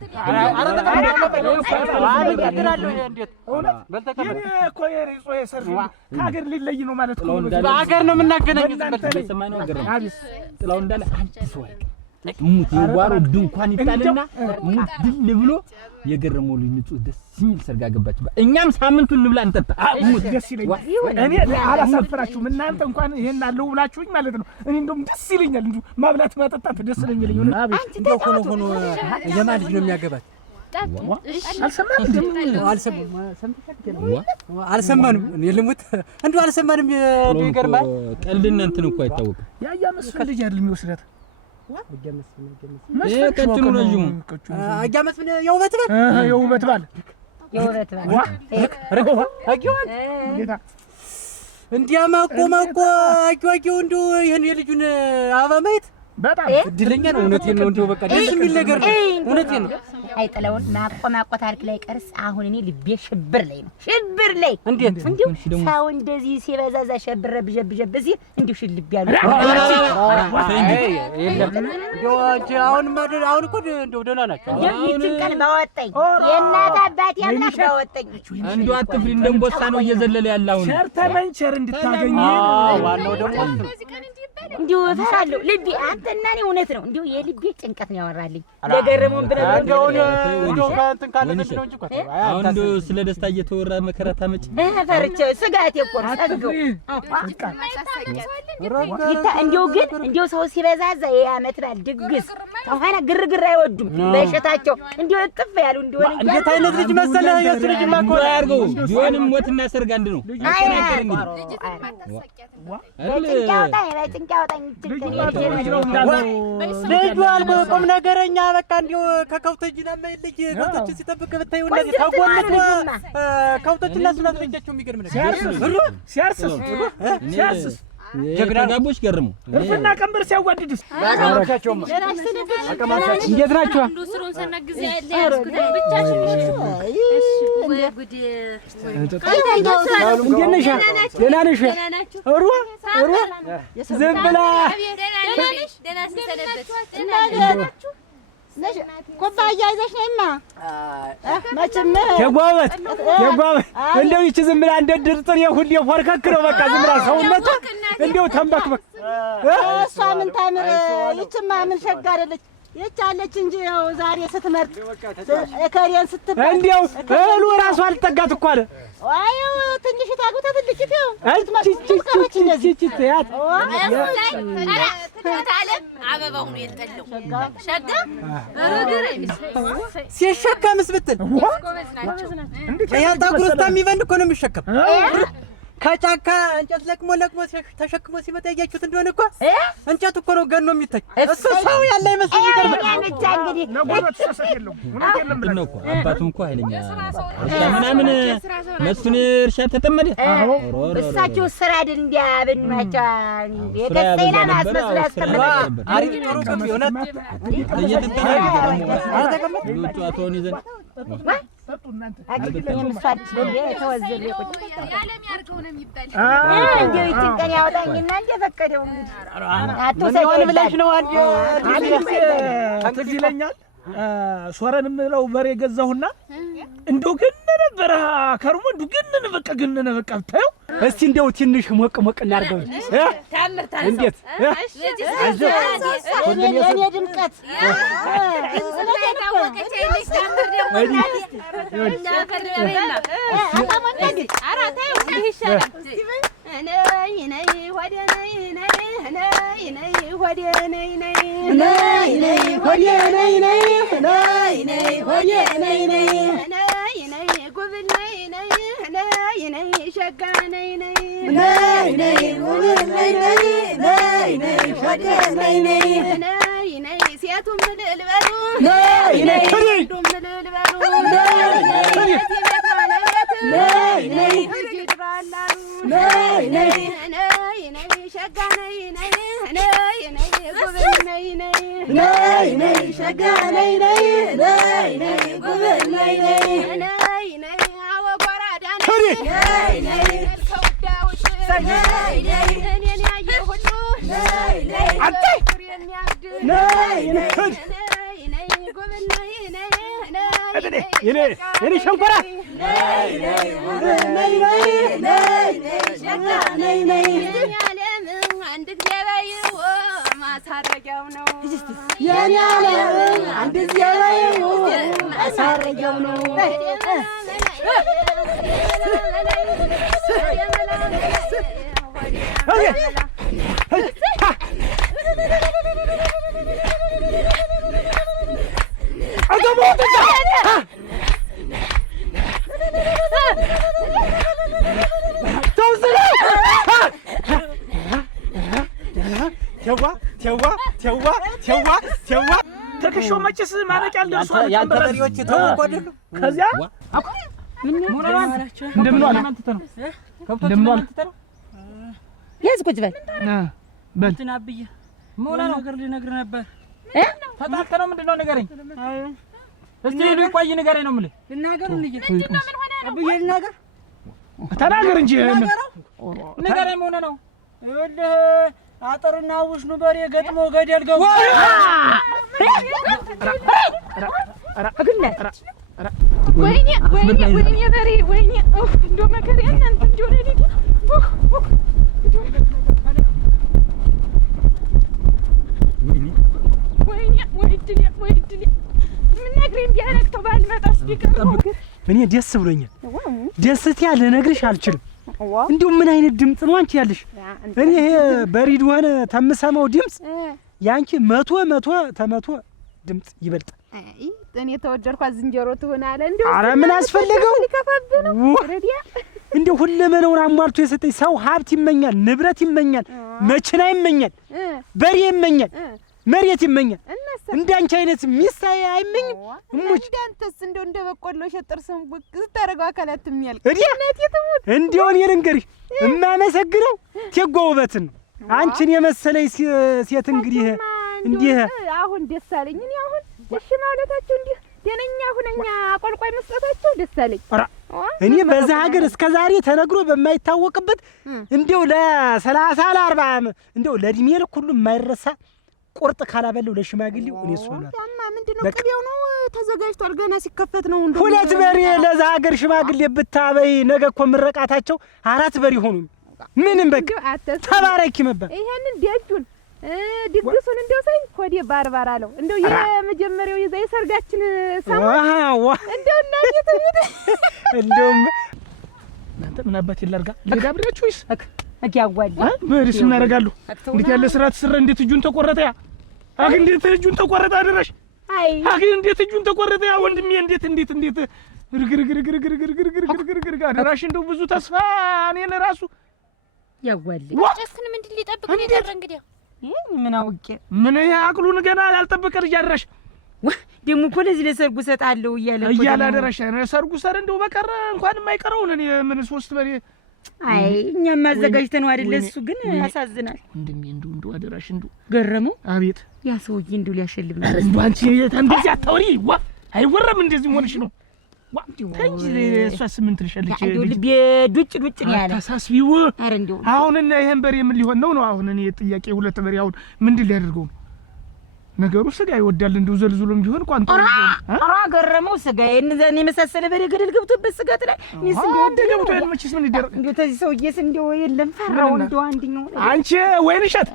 ከሀገር ሊለይ ነው ማለት ነው። በሀገር ነው የምናገናኝ። ጥላው እንዳለ አንቺ ሰው ሙት የጓሮ ድንኳን ይጣልና ሙት ድል ብሎ የገረመው ልጅ ንጹህ ደስ የሚል ሰርግ አገባች። እኛም ሳምንቱን እንብላ እንጠጣ። ሙት ደስ ይለኛል። እኔ አላሳፍራችሁም። እናንተ እንኳን ይሄን አለው ብላችሁኝ ማለት ነው። እኔ እንደውም ደስ ይለኛል። እንዴ ማብላት ማጠጣት ደስ ይለኛል። ይሁን አቤት እንደው ሆኖ የማን ልጅ ነው የሚያገባት? አልሰማንም። እኔ ልሙት እንደው አልሰማንም። ይገርማል። ቀልድና እንትን እኮ አይታወቅም። ያያ መስፈል ልጅ አይደል የሚወስዳት ቀጭኑ ረጅሙ አጋመስን የውበት ባል የውበት ባል እንዲያማ ቆማቆ አጆአጆው እንደው ይሄን የልጁን አበባ ማየት በጣም እድለኛ ነው። እውነቴን ነው። እንደው በቃ ደስ የሚል ነገር ነው። እውነቴን ነው። አይጥለውን ማቆማቆ ታሪክ ላይ ቀርስ አሁን እኔ ልቤ ሽብር ላይ ነው። ሽብር ላይ እንዴት እንዴው ሰው እንደዚህ ሲበዛዛ ሽብር ብጀብጀብ ሲል እንዴው ሽልብ ያለው አሁን እኮ እንደው ደህና ናቸው። ይህችን ቀን ባወጣኝ የእናት አባቴ አምላክ ባወጣኝ እንደው አትፍሪ እንደምቦሳ ነው እየዘለለ ያለ አሁን ሸርተመንቸር እንድታገኝ ዋናው ደግሞ እንዲሁ እፈራለሁ። ልቤ አንተና እኔ እውነት ነው እንዲሁ የልቤ ጭንቀት ነው ያወራልኝ ለገረመውን ብለህ እንደው ከእንትን ካለች ነው እንጂ እኮ አሁን እንደው ስለ ደስታ እየተወራ መከራ ታመጭ ፈርቼ ስጋቴ እኮ ነው ሰገው እንዲሁ ግን እንዲሁ ሰው ሲበዛዛ የዓመት በዓል ድግስ ከሆነ ግርግር አይወዱም በሽታቸው እንዲሁ እጥፍ ያሉ እንደሆነ እንዴት አይነት ልጅ መሰለህ የእሱ ልጅ ማኮ ያርገው ቢሆንም ሞትና ሰርግ አንድ ነው። ልጁ አልኩህ ቁም ነገረኛ በቃ እንዲሁ ከከብቶች እጅ ልጅ ከብቶችን ሲጠብቅ ብታዪው እንደዚህ ተጎልቶ ከብቶችና እሱን አስረጃቸው። የሚገርም ነገር ሲያርስስ ጀግና ጋቦች ገርሙ እርፍና ቀንበር ሲያዋድዱስ አቀማቻቸውማ እንዴት ናችሁ? ዱስሩን ሰነግዝ ያለ ያስኩት ብቻችን እሺ ወይ ጉድ እንዴት ነሽ? ደህና ነሽ? ሩ ዝም ብላ ደህና ሰነበት ኮባያ ይዘሽ ነይማ መቼም ተጓበት እንደው ይቺ ዝም ብላ እንደ ድርጥር የሁሌ ፎርከክ ነው በቃ ዝም ብላ ሰውነቷ እንደው ተንበክበክ እሷ ምን ታምር ይችማ ምን ሸጋ አይደለች ይቻለች እንጂ ያው ዛሬ ስትመርጥ እከሪያን ስትባል እንደው እሉ ራሱ አልጠጋት እኮ አለ አዩ ትንሽ ታጉታ ትልቂት ያው አበባው ነው የጠለው ሸጋ ሲሸከምስ ብትል ያታጉርስታ የሚበንድ እኮ ነው የሚሸከም ከጫካ እንጨት ለቅሞ ተሸክሞ ሲመጣ ያያችሁት እንደሆነ እኮ እንጨት እኮ ነው ገኖ የሚታይ እሱ ሰው ያለ ይመስል ነው እኮ አባቱም እኮ ኃይለኛ ምናምን መስፍን እርሻ ተጠመደ። እሳቸው ስራ አይደል እንዲያበኗቸው የከሰይናን አስመስላ ያስቀመጠ አሪፍ ጥሩ ነው የሆነ ጨዋታውን ይዘን አግኝተኝ ምሳጭ የተወዘለ ቁጥ ያለም ያርገው ነው የሚባል እንደው ይጭንቀን ያወጣኝና እንደፈቀደው እንግዲህ አትወሰን ብለሽ ነው አንዴ ትዝ ይለኛል ሶረን ምለው በሬ ገዛሁና እንደው ገነነ በረሃ ከርሞ እንደው ገነነ በቃ ታዩ እስቲ እንደው ትንሽ ሞቅ እናርገው ታምርታ እንዴት እኔ ድምቀት ታወቀች አይልሽ ታምር ደግሞ እንዳፈረበና አራታዩ ይሻላል ነይ ወደ ነይ ወደ ነይ ጉብል ነይ ሸጋ ነይ ሴቱም እልል በሉ ወንዱም እልል በሉ ሸጋ ነይ ጉብል ነይ ሸጋ ነይ ጉብል ነይ አወጎራዳ ነይ ከውዳውሽ እኔን ያየ ሁሉ አንተ ጉብል እኔ ሸንኮራ አንድ ጊዜ በይው ማሳረጊያው ነው የኔ ዓለም አንድ ጊዜ በይው ማሳረጊያው ነው ተዋ ቴዋ ትከሻው መቼስ ማለቂያ አልደርሷል። ያንተ በሬዎች ተቆደሉ። ከዚያ እንደምን ዋለ እንደምን ዋለ ያዝ ቁጭ በል በል እንትን አብዬ ሞላ ነገር ልነግርህ ነበር። ተጣልተህ ነው ምንድነው ንገረኝ። እስቲ ቆይ ንገረኝ ነው የምልህ። ልናገር ልጅ ምንድነው ምን ሆነ ነው አብዬ ልናገር ተናገር እንጂ ንገረኝ ምን ሆነ ነው? ይኸውልህ አጥርና ውሽኑ በሬ ገጥሞ ገደል ገቡ። ወይኔ በሬ ወይኔ እንደው መከሪያ እናንተ እንደው ለሊት ወይ ድል ምን ነግሬም ቢያረክተው ባልመጣስ ቢቀር እኔ ደስ ብሎኛል። ደስታ ልነግርሽ አልችልም። እንደው ምን አይነት ድምጽ ነው አንቺ ያለሽ? እኔ ይሄ በሪድ ሆነ ተምሰማው ድምጽ ያንቺ 100 ድምጽ ይበልጣል። እኔ ተወደድኳት ዝንጀሮ ትሆናለህ። እንደው ኧረ ምን አስፈልገው ረዲያ እንደው ሁለመናውን አሟልቶ የሰጠኝ ሰው ሀብት ይመኛል፣ ንብረት ይመኛል፣ መኪና ይመኛል፣ በሬ ይመኛል፣ መሬት ይመኛል። እንዳንቺ አይነት ሚስት አይመኝም። እሙች እንዳንተስ እንደው እንደ በቆሎ ሸጥር ሰንቡቅ ስታረጋው አካላት የሚያልቅ እንደው እኔ ልንገርሽ የማመሰግነው ቴጓ ውበትን ነው። አንቺን የመሰለኝ ሴት እንግዲህ እንዲህ አሁን ደስ አለኝ። እኔ አሁን እሺ ማለታቸው እንዲህ ደነኛ ሁነኛ አቆልቋይ መስጠታቸው ደስ አለኝ። እኔ በዛ ሀገር እስከ ዛሬ ተነግሮ በማይታወቅበት እንደው ለ30 ለ40 እንደው ለእድሜ ልክ ሁሉ የማይረሳ ቁርጥ ካላበለው ለሽማግሌው እኔ ሶላል ያማ ምንድነው ቅቤው ነው ተዘጋጅቷል። ገና ሲከፈት ነው እንደው ሁለት በሬ ለዛ ሀገር ሽማግሌ ብታበይ ነገ እኮ ምረቃታቸው 4 በሬ ሆኑ። ምንም በቃ ተባረኪ መባል ይሄንን ደጁን ድግሱን እንደው ሳይ ኮዴ ባርባር አለው። እንደው የመጀመሪያው የዛ የሰርጋችን ሰው እንደው እናቴ ትሙት እንደው እናንተ ምን አባት ይላርጋ ለጋብራችሁ ይስ አኪያጓል በሪስ ምን አደርጋለሁ? እንዴት ያለ ስራ ተሰራ? እንዴት እጁን ተቆረጠ? ያ አግ እንዴት እጁን ተቆረጠ? አደረሽ አይ አግ እንዴት እጁን ተቆረጠ? ያ ወንድሜ እንዴት ግርግርግርግርግርግርግርግርግርግርግርግር አደራሽ እንደው ብዙ ተስፋ እኔን ራሱ ያጓል ጨስን ምንድን ሊጠብቅ ነው የደረ እንግዲህ ምን አውቄ ምን ያቅሉን ገና ያልጠበቀ ልጅ አደራሽ ደግሞ እኮ ለዚህ ለሰርጉ ሰጣለሁ እያለ አደራሽ ሰርጉ ሰር እንደው በቀረ እንኳን የማይቀረውን እኔ ምን 3 በሬ አይ እኛም አዘጋጅተን ነው አይደል? እሱ ግን ያሳዝናል። እንደው አደራሽ እንደው ገረመው። አቤት ያ ሰውዬ እንደው ሊያሸልም ነው። እንደው አንቺ እንደዚህ አታውሪ። አይወረም እንደዚህ ሆነሽ ነው። ተንጂ እሷስ ምን ትልሻለች? እንደው ልቤ ዱጭ ነው ያለ። ታሳስቢው ኧረ እንደው አሁን እና ይሄን በሬ ምን ሊሆን ነው? አሁን እኔ ጥያቄ 2 በሬ አሁን ምንድን ሊያደርገው ነው? ነገሩ ስጋ ይወዳል እንደው ዘልዝሎም ቢሆን ቋንጣ ኧረ ገረመው። ስጋ እነዛን የመሳሰለ በሬ ገደል ገብቶበት ስጋት ላይ እኔስ እንደው ገብቶ ያልመችስ ምን ይደረግ? እንደው ተዚህ ሰውዬስ እንደው የለም ፈራው። እንደው አንድኛው አንቺ ወይንሸት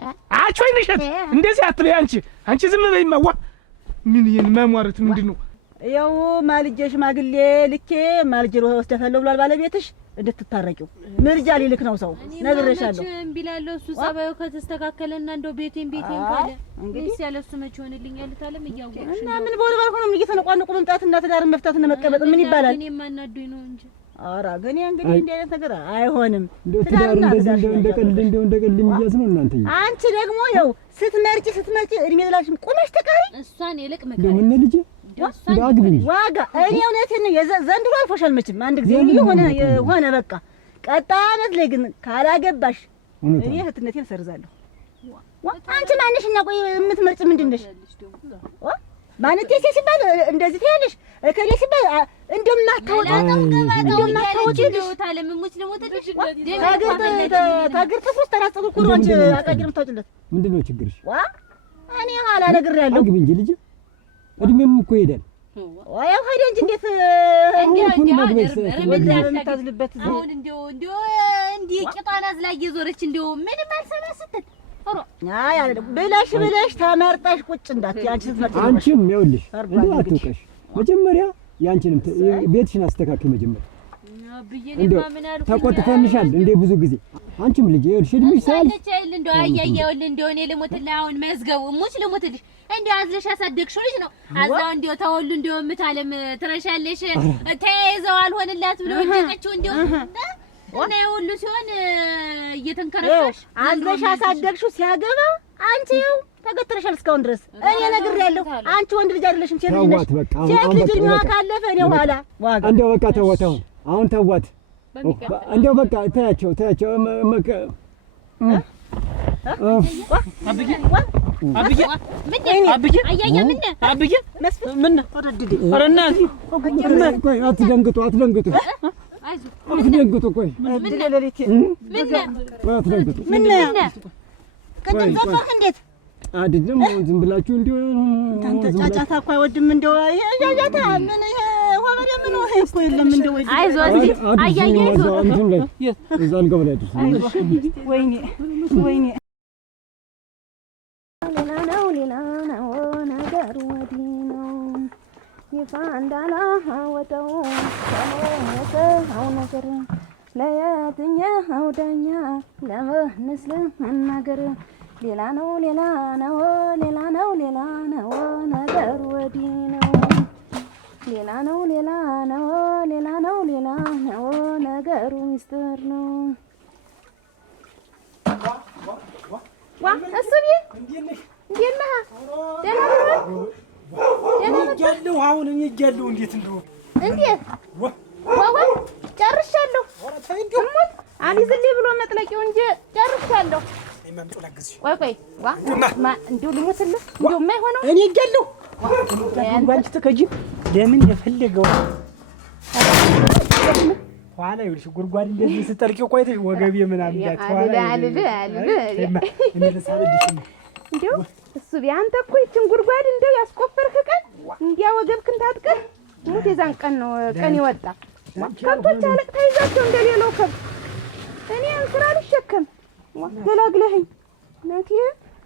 ወይንሸት እንደዚህ አትበይ። አንቺ ዝም በይማ። ምን ይሄን ማሟረት ምንድነው? ያው ማልጄ ሽማግሌ ልኬ ማልጄ ወስደታለሁ ብሏል ባለቤትሽ። እንድትታረቂው ምርጃ ሊልክ ነው ሰው ነግሬሻለሁ። እምቢ እላለሁ። እሱ ጸባዩ ከተስተካከለና እንደው ቤቴን ካለ እንግዲህ ያለሱ መቼ ሆነልኛል ታለም እያወቅሽ እና ምን በወል ባልሆነም እየተነቋነቁ መምጣትና ትዳርን መፍታትና መቀበጥ ምን ይባላል? እኔ ማናዶኝ ነው እንጂ ኧረ ግን እንግዲህ እንዲህ አይነት ነገር አይሆንም። እንደው ትዳር እንደዚህ እንደቀልድ የሚያዝ ነው እናንተ። አንቺ ደግሞ ያው ስትመርጪ እድሜ ብላሽም ቆመሽ ተቃሪ እሷን ይልቅ መከራ ምን ልጅ ዳግብኝ ዋጋ እኔ እውነቴን ነው። ዘንድሮ አልፎሻል መቼም አንድ ጊዜ የሆነ በቃ ቀጣይ ዓመት ላይ ግን ካላገባሽ እኔ እህትነቴን ሰርዛለሁ። አንቺ ማንሽና ቆይ የምትመርጪ ምንድን ነሽ? ማንቴ ሲባል እንደዚህ ትያለሽ፣ እከሌ ሲባል እንደማታወጪ ታለም ሙች ለሞተልሽ ታግር ተፎስ ተራጸቁ ኩሩ አንቺ አቃቂር ምታውጭለት ምንድነው ችግርሽ? እኔ ኋላ ነግሬያለሁ። አግቢ እንጂ ልጅ እድሜም እኮ ይሄዳል። ያው ሄደ እንጂ እንዴት እንደምታዝልበት አሁን እንደው እንዲህ ቂጧን አዝላ እየዞረች እንደው ምንም አልሰማ ስትል አይ አይደለም ብለሽ ተመርጠሽ ቁጭ እንዳትይ። አንቺ ስትመርጪ አንቺም ይኸውልሽ እንደው አትውቀሽ። መጀመሪያ ያንቺንም ቤትሽን አስተካክል። መጀመሪያ እንደው ተቆጥተንሻል እንዴ ብዙ ጊዜ። አንቺም ልጅ ይኸውልሽ እድሜሽ ሳይል እንደው አያያውል እንደው እኔ ልሞትልህ አሁን መዝገቡ ሙች ልሞትልሽ እንደው አዝለሽ ያሳደግሽው ልጅ ነው። አዛው እንደው ተወሉ እንደው ምታለም ትረሻለሽ ተያይዘው አልሆንላት ብሎ ወደቀችው እንደው እና ሁሉ ሲሆን እየተንከረፈሽ አዝለሽ ያሳደግሽው ሲያገባ አንቺ ተገትረሻል እስካሁን ድረስ እኔ ነግሬያለሁ። አንቺ ወንድ ልጅ አይደለሽም ሴት ልጅ ነሽ። በቃ ሴት ልጅ ነው ካለፈ እኔ ኋላ ዋጋ እንደው በቃ ተወተው አሁን ተዋት። እንደው በቃ ታያቸው አትደንግጡ። ቆይ ቅድም ዘፈርክ እንዴት አይደለም ዝም ብላችሁ እንዲሁ ጫጫታ እኮ አይወድም። እንደው ጫጫታ ምን ይሄ ሆበሬ ምን ነው እኮ የለም። እንደው አይዞህ እንትን ላይ እዛ አልገባ ላይ ድረስ ወይኔ ሌላ ነው ነገሩ ወዲህ ነው ይፋ እንዳላወጣው ሰው ነገር ለየትኛው ዳኛ ለምንስ ልናገር ሌላ ነው ነገሩ ወዲህ ነው ሌላ ነው ነገሩ ሚስጥር ነው ዋ እሱዬ እንዴት ነህ? ደህና ነህ? አሁን እኔ እያለሁ እንዴት እንደው እንዴት ዋዋ ጨርሻለሁ። እሙት አልይዝልኝ ብሎ መጥለቂው እንጂ ጨርሻለሁ። ቆይ ዋ እንደው ልሞትልህ እንደው የማይሆነው እኔ እያለሁ አንቺ ተከጂ ለምን የፈለገው ኋላ ይኸውልሽ ጉድጓድ እንደዚህ ስትጠልቂው ቆይተሽ ወገቤ ምናምን ያትዋላ እንደው እሱ ቢያንተ እኮ ይችን ጉድጓድ እንደው ያስቆፈርክ ቀን እንዲያ ወገብክን ታጥቀህ ሙት የዛን ቀን ነው ቀን ይወጣ ከብቶች አለቅታ ይዛቸው እንደሌለው ከብት እኔ እንስራ ልሸከም ገላግለህኝ ነቲ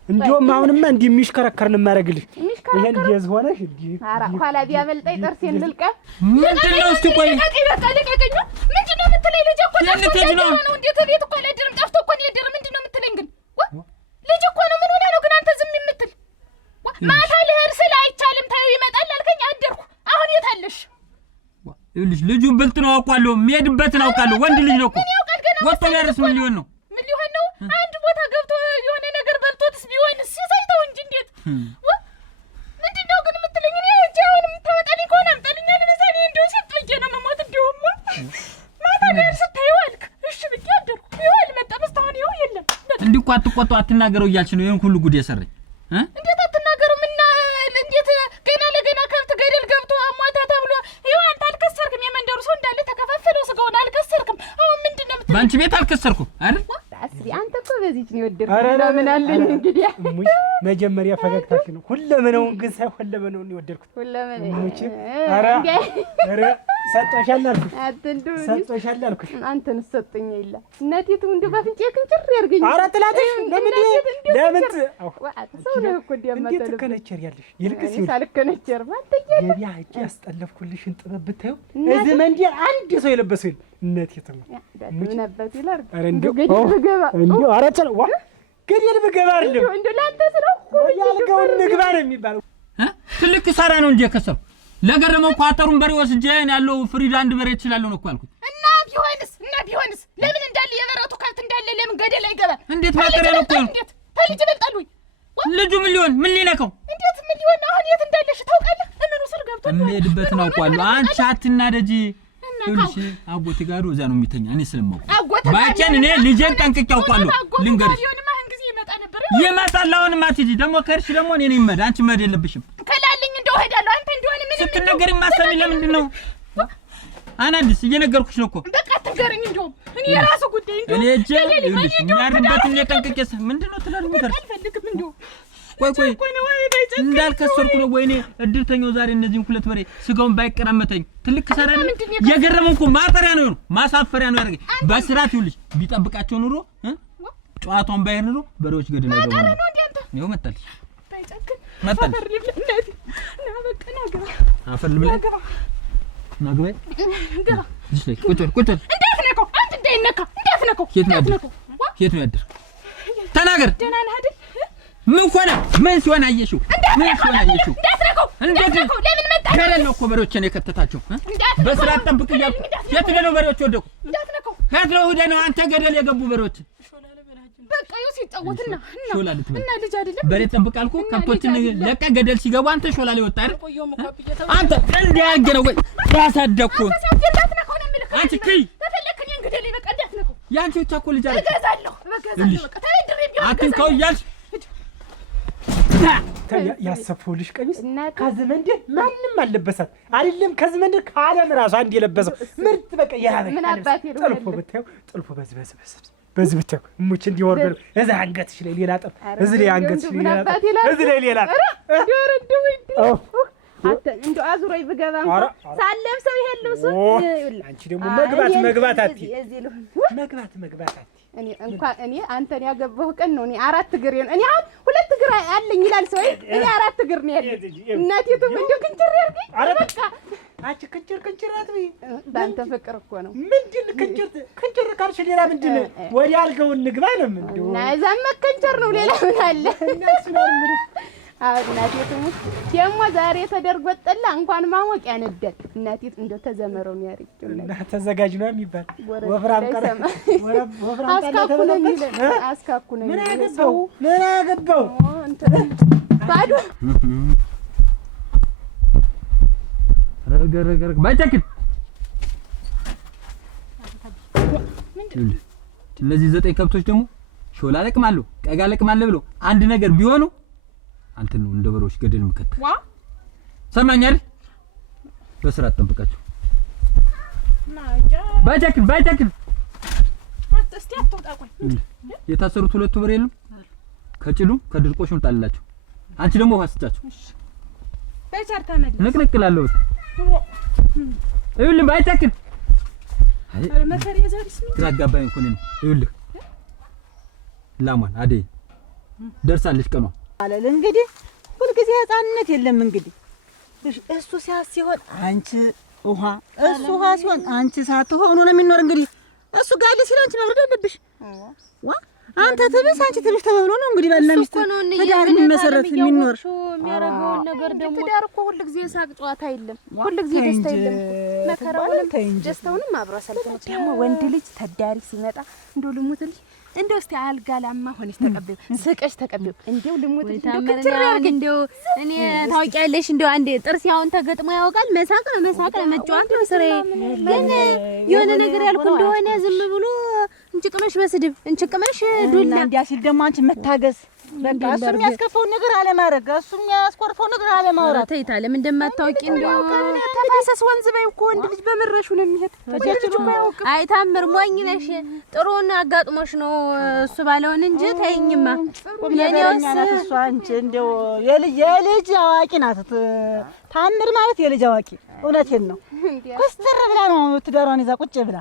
እንደውም አሁንማ እንዲህ የሚሽከረከር ነው የማደርግልሽ። ይሄ እንደዚህ ሆነሽ እንዲህ ኧረ ኋላ ቢያመልጠኝ ጥርሴን ልልቀም። ምንድነው? እስቲ ቆይ ለቀቀኝ። ምንድነው የምትለኝ? ልጅ እኮ ነው እንዴት ቤት እኮ አልሄድንም ጠፍቶ እኮ ነው የሄድን። ምንድነው የምትለኝ ግን? ልጅ እኮ ነው። ምን ሆነ ነው ግን አንተ ዝም የምትል? ማታ ልሄድ ስለ አይቻልም ታየው ይመጣል አልከኝ አደርኩ። አሁን የት አለሽ? ይኸውልሽ ልጁን ብልጥ ነው አውቃለሁ። የሚሄድበትን አውቃለሁ። ወንድ ልጅ ነው እኮ ወጥቶ ቢያርስ ምን ሊሆን ነው? ምን ሊሆን ነው? አንድ ቦታ ገብቶ የሆነ ነገር በልቶትስ ቢሆንስ ሲሳይተው እንጂ እንዴት ምንድነው ግን የምትለኝ? እኔ እጄ አሁን የምታወጣልኝ ከሆነ አምጣልኛል። ለዛኔ እንደው ሲጥልዬ ነው መሞት። እንደውም ማታ ልሄድ ስታየው አልክ። እሺ ብዬ አደርኩ። ይኸው አልመጣም እስካሁን። ይኸው የለም። እንዲህ እኮ አትቆጡ አትናገረው እያልሽ ነው ይሄን ሁሉ ጉድ የሰረኝ እንዴት አትናገሩም? እና እንዴት ገና ለገና ከብት ገደል ገብቶ አሟታ ተብሎ ይኸው አንተ አልከሰርክም። የመንደሩ ሰው እንዳለ ተከፋፈለው ስጋውን አልከሰርክም። አሁን ምንድነው የምትለኝ? በአንቺ ቤት አልከሰርኩም አይደል? አስሪ አንተ እኮ በዚህች ነው የወደድኩት። ለምን አለኝ እንግዲህ መጀመሪያ ፈገግታሽ ነው ሁለመናውን ግን ሳይሆን ሁለመናውን ነው የወደድኩት። ሁለመናው ኧረ ሰጥቶሻል አልኩሽ። አትንዱ ሰጥቶሻል አልኩሽ። አንተን ሰጥኝ ይላ እናቴቱ እንደው ባፍንጬ ክንጭር ያርገኝ። ኧረ ጥላትሽ ለምን ሰው ነው እኮ እንዲያመጣለ እንዴት ትከነቸሪያለሽ? ይልቅስ ሳልከነቸር ማንተኛ ገቢያ እጅ ያስጠለፍኩልሽን ጥበብ ብታዩ እዚህ መንደር አንድ ሰው የለበሰው እናቴቱ ምን ነበር ይላል። ኧረ እንደው ኧረ ጨለ ዋ ገደል ብገባ አይደለም እንደው ላንተ ስለው ያልከውን ንግባ ነው የሚባለው። ትልቅ ሰራ ነው እንጂ የከሰሩ ለገረመው ቋጠሩን በሬ ወስጄን ያለው ፍሪዳ አንድ በሬ ይችላል ነው እኮ አልኩት። እና ቢሆንስ ለምን እንዳለ የበረቱ ከብት እንዳለ ለምን ገደል አይገባም? እንዴት ማጠሪያ ነው እኮ እንዴት ተልጅ ይበልጣል ወይ? ልጁ ምን ሊሆን ምን ሊነካው? እንዴት ምን ሊሆን? አሁን የት እንዳለሽ ታውቃለህ? እምኑ ስር ገብቶ የሚሄድበትን አውቃለሁ። አንቺ አትናደጂ። ትንሽ አጎቴ ጋር እዛ ነው የሚተኛ። እኔ ስለማውቅ ባቄን እኔ ልጄን ጠንቅቄ አውቃለሁ። ልንገርሽ ይመጣል። አሁንማ አትሂጂ። ደግሞ ከርሽ ደግሞ እኔ ነኝ መድ አንቺ መድ የለብሽም። ከላልኝ እንደው ሄዳለሁ። አንተ እንደሆነ ምን ስትነገሪ ማሰሚ ለምንድን ነው? አናዲስ እየነገርኩሽ ነው እኮ። በቃ አትንገረኝ። እንደው እኔ የራሱ ጉዳይ እንደው እኔ እጄ ይልሽ የሚያርበትን የጠንቅቄ ምንድን ነው ትላለህ? ምትር አልፈልግም። እንደው ቆይ እንዳልከሰርኩ ነው ወይኔ እድርተኛው ዛሬ እነዚህን ሁለት በሬ ስጋውን ባይቀራመተኝ ትልቅ ሰራ ነው። የገረመው እኮ ማጠሪያ ነው ማሳፈሪያ ነው ያደረገኝ። በስራት ይልሽ ቢጠብቃቸው ኑሮ ጨዋታውን ባይር ኑሮ በሬዎች ገደል አይገቡ ነው። ይኸው መጣልሽ መጣልሽ አፈር ልብላ ናግባ እሺ ቁጭ እንዳትነካው አንተ እንዳትነካው የት ነው ያደር? ተናገር። ደህና ነህ አይደል? ምን ሆነ? ምን ሲሆን አየሽው? እንዳትነካው ለምን መጣ? ገደል ነው እኮ በሬዎችን የከተታቸው። በስራት ጠብቅ እያልኩ የት ነው በሬዎች ወደቁ? እንዳትነካው የት ነው ሄደ ነው አንተ ገደል የገቡ በሬዎች? በቃ ይኸው ሲጫወትና ሾላ ልትበል እና ልጅ አይደለም በሬ ጠብቃልኩ ከብቶችን ለቀ ገደል ሲገቡ አንተ ሾላ ላይ ወጣ አይደል አንተ እንዲያገረው ወይ ያሳደኩ አንቺ ከይ ተፈለከኝ እንግዲህ ላይ በቃ እንዳትነኩ ያንቺ ብቻ እኮ ልጅ አይደል እገዛለሁ በቃ ተረድሬ ቢሆን አትንከው እያልሽ ያሰፈውልሽ ቀሚስ ከዚህ መንደር ማንም አልለበሳት አይደለም። ከዚህ መንደር ከዓለም ራሱ አንድ የለበሰው ምርጥ በቃ ያለ ምን አባቴ ነው ጥልፎ ብታዩ ጥልፎ በዚህ ብታዩ እሙች እንዲወርድ እዛ አንገትሽ ላይ ሌላ ጥፍ እዚህ ላይ አንገትሽ ላይ ሌላ ጥፍ እዚህ ላይ ሌላ ደረዱ አተ እንደው አዙሮይ ብገባ ሳለብሰው ይሄን ልብሱ አንቺ ደግሞ መግባት አትይ መግባት አትይ እኔ አንተን ያገባሁ ቀን ነው እኔ 4 እግር ነው እኔ አሁን 2 እግር አለኝ ይላል ሰው እኔ 4 እግር ነው ያለኝ እናቴቱ እንደው ክንጭር ያርገኝ በቃ አንቺ ክንጭር አትበይ ባንተ ፍቅር እኮ ነው ምንድን ክንጭር ካልሽ ሌላ ምንድን ወዲ አልገው እንግባ ነው ምንድን እና እዛም መከንጨር ነው ሌላ ምን አለ እናቴቱ ደግሞ ዛሬ ተደርጎ ጠላ እንኳን ማሞቅ ያነደል እናቴቱ እንደው ተዘመረው ነው ያርጭው እና ተዘጋጅ ነው የሚባል ወፍራም ቀረ አስካኩ ነው ምን አገባው ባዶ ረገረገር ባይተክል እነዚህ 9 ከብቶች ደግሞ ሾላ ለቅማለሁ ቀጋ ለቅማለሁ ብሎ አንድ ነገር ቢሆኑ አንተ ነው እንደ በሮች ገደል ምከት ሰማኝ አይደል በስራ ተጠብቃችሁ ባይተክል እስቲ አትወጣቁኝ የታሰሩት 2 ብር የለም ከጭሉ ከድርቆሽም ጣልላችሁ አንቺ ደግሞ ውሃ ስጫችሁ በቻር ተመለስ ንቅንቅላለሁ ይኸውልህ ባይተክል መከረ የዛሬስ ምን ተጋባኝ እኮ ነኝ ይኸውልህ ላማን አደይ ደርሳለች ቀኗ አለል እንግዲህ ሁልጊዜ ህፃንነት የለም እንግዲህ እሱ ሲሆን አንቺ ውሃ እሱ ውሃ ሲሆን አንቺ ሳትሆኑ ነው የሚኖር እንግዲህ እሱ ጋር ሲል አንቺ መብረድ አለብሽ አንተ ትብስ አንቺ ትብስ ተባብሎ ነው እንግዲህ ባልና ሚስት ትዳር የሚመሰረት የሚኖር የሚያረጋውን ነገር ደግሞ ትዳር እኮ ሁሉ ጊዜ ሳቅ ጨዋታ የለም ሁሉ ጊዜ ደስታ የለም መከራውንም ደስታውንም አብሮ አሳልፈን ደግሞ ወንድ ልጅ ተዳሪ ሲመጣ እንደው ልሙትልሽ እንደው እስቲ አልጋላማ ሆነሽ ተቀበዩ ስቀሽ ተቀበዩ እንደው ልሙትልሽ እንደው እኔ ታውቂያለሽ እንደው አንዴ ጥርሲያውን ተገጥሞ ያውቃል መሳቅ ነው መጫወት ነው ስራዬ ግን የሆነ ነገር ያልኩ እንደሆነ ዝም ብሎ እንጭቅመሽ በስድብ እንጭቅመሽ ዱላ እንዲያ ሲል ደግሞ አንቺ መታገስ በቃ እሱ የሚያስከፋውን ነገር አለማድረግ እሱ የሚያስቆርፈውን ነገር አለማውራት ተይታለም እንደማታውቂ እንደው ተፈሰስ ወንዝ በይ እኮ ወንድ ልጅ በመረሹ ነው የሚሄድ አይ ታምር ሞኝ ነሽ ጥሩን አጋጥሞሽ ነው እሱ ባለውን እንጂ ተይኝማ የኔውስ እሱ አንቺ እንደው የልጅ አዋቂ ናት ታምር ማለት የልጅ አዋቂ እውነቴን ነው ኩስተር ብላ ነው ትዳሯን ይዛ ቁጭ ብላ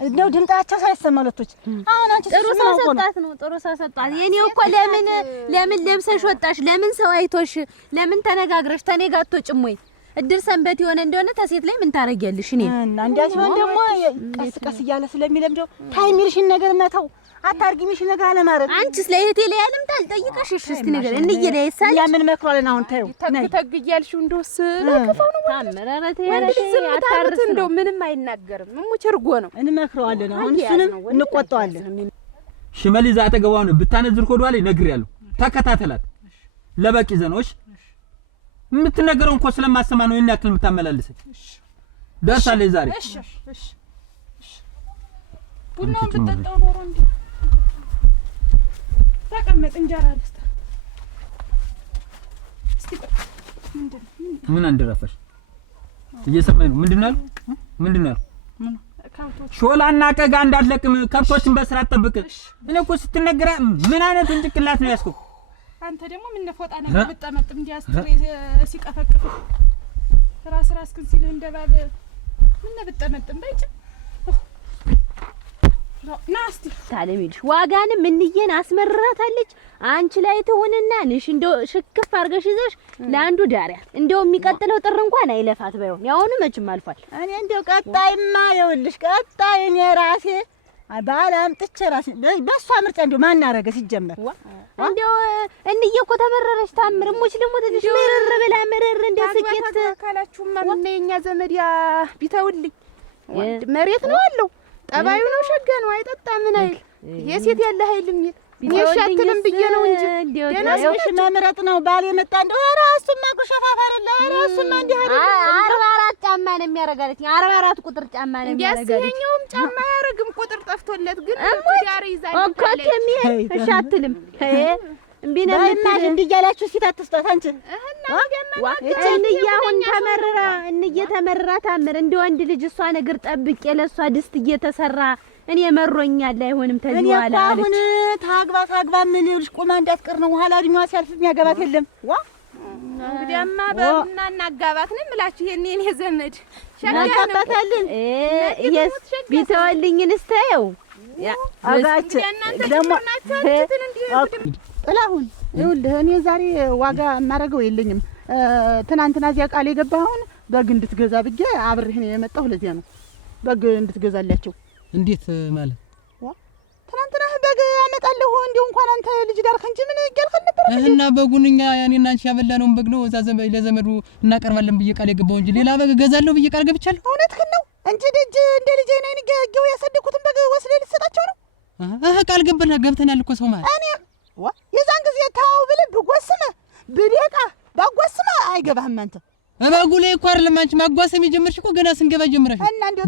እንደው ድምጣቸው ሳይሰማ ሁለቶች አሁን አንቺ ጥሩ ሳሰጣት የኔው እኮ ለምን ለብሰሽ ወጣሽ ለምን ሰው አይቶሽ ለምን ተነጋግረሽ ተኔጋቶ ጭሞይ እድል ሰንበት የሆነ እንደሆነ ተሴት ላይ ምን ታረጊያለሽ እኔ እና እንዲያ ሲሆን ደግሞ ቀስ እያለ ስለሚለምደው ታይሚልሽን ነገር መተው አታርጊሚሽን ነገር አለማረግ አንቺስ ለእህቴ ላይ ያለም ታልጠይቀሽ እስቲ ነገር እንየለ ይሳል ያምን መክሯለን አሁን ታዩ ተግያልሽው እንደውስ ለከፋው ነው ታመራራተ ያረሽ እንደው ምንም አይናገርም እሙች እርጎ ነው እንመክረዋለን አሁን እሱንም እንቆጣዋለን ሽመል ይዛ አጠገቧው ነው ብታነዝር ኮዷ ላይ ነግሬያለሁ ተከታተላት ለበቂ ዘኖሽ የምትነገረው እንኳን ስለማሰማ ነው እናክል የምታመላልሰኝ ደርሳለች ዛሬ እሺ ቡናውን ብትጠጣው ኖሮ እንዴ ተቀመጥ እንጀራ ልስታ እስቲ ምን አንደረፈሽ እየሰማኝ ነው ምንድነው ሾላና ቀጋ እንዳትለቅም ከብቶችን በስራት ጠብቅ እኔ እኮ ስትነገራ ምን አይነት እንጭቅላት ነው ያስከው አንተ ደግሞ ምን ነፎጣ ነገር ብትጠመጥም እንዲያስትሬ ሲቀፈቅፍ ራስ ግን ሲል እንደባብ ምን ብትጠመጥም ባይጭ ናስቲ ታለሚልሽ ዋጋንም እንየን አስመረራታለች አንቺ ላይ ትሆንና ንሽ እንደው ሽክፍ አርገሽ ይዘሽ ለአንዱ ዳሪያ እንደው የሚቀጥለው ጥር እንኳን አይለፋት ባይሆን ያውኑ መችም አልፏል እኔ እንደው ቀጣይማ ይኸውልሽ ቀጣይ እኔ ራሴ ባላምጥቼ ራሴ በሷ ምርጫ እንደው ማን አረገ ሲጀመር እንደው እንዬ እኮ ተመረረሽ ታምር ሙች ልሙትልሽ ምርር ብላ ምርር እንደ ስቄት ካላችሁማ ምን የኛ ዘመድ ያ ቢተውልኝ መሬት ነው አለው ጠባዩ ነው ሸጋ ነው አይጠጣ ምን አይል የሴት ያለ ኃይል የሚል ይሻትልም ብዬ ነው እንጂ ደናሽ መምረጥ ነው። ባል የመጣ እንደው ኧረ እሱማ እኮ ሸፋፈርላ ኧረ እሱማ እንዲህ አይደል 44 ጫማ ነው የሚያረጋለች 44 ቁጥር ጫማ ነው የሚያረጋለች። ያስየኛውም ጫማ ያረግም ቁጥር ጠፍቶለት ግን ዳር ይዛል እኮ እሻትልም እምቢነምናሽ እንዲያላችሁ ሲት አትስጣት አንቺ እንያሁን ተመረራ እንየተመረራ ታምር እንደ ወንድ ልጅ እሷ ነገር ጠብቄ ለሷ ድስት እየተሰራ እኔ መሮኛል አይሆንም ተዲዋላ አለች። አሁን ታግባ ምን ልጅ ቆማ እንዳትቀር ነው ኋላ እድሜዋ ሲያልፍ የሚያገባት የለም። እንግዲያማ በቡና እናጋባት ነው የምላችሁ። የኔ ዘመድ ሸጋባታልን ይስ ቢተወልኝን እስታየው አጋች ደግሞ ጥላሁን ይኸውልህ እኔ ዛሬ ዋጋ የማደርገው የለኝም። ትናንትና እዚያ ቃል የገባኸውን በግ እንድትገዛ ብዬ አብሬህ ነው የመጣሁ። ለዚያ ነው በግ እንድትገዛላቸው። እንዴት ማለት? ትናንትና በግ አመጣለሁ እንዲሁ እንኳን አንተ ልጅ ዳርክ እንጂ ምን ይገልከል ነበር እና በጉን እኛ ያኔና አንቺ ያበላነውን በግ ነው እዛ ለዘመዱ እናቀርባለን ብዬ ቃል የገባው እንጂ ሌላ በግ እገዛለሁ ብዬ ቃል ገብቻለሁ። እውነትህን ነው እንጂ ልጅ እንደ ልጅ ነኝ ገው ያሰደኩትን በግ ወስደህ ልትሰጣቸው ነው? ቃል ገብተናል እኮ ሰው ማለት እኔ የዛን ጊዜ ታው ብለህ ብጎስመ ብደቃ ባጎስመ አይገባህም አንተ በጉ ላይ እኮ አይደለም አንቺ ማጓሰም የጀመርሽ እኮ ገና ስንገባ ጀምረሽ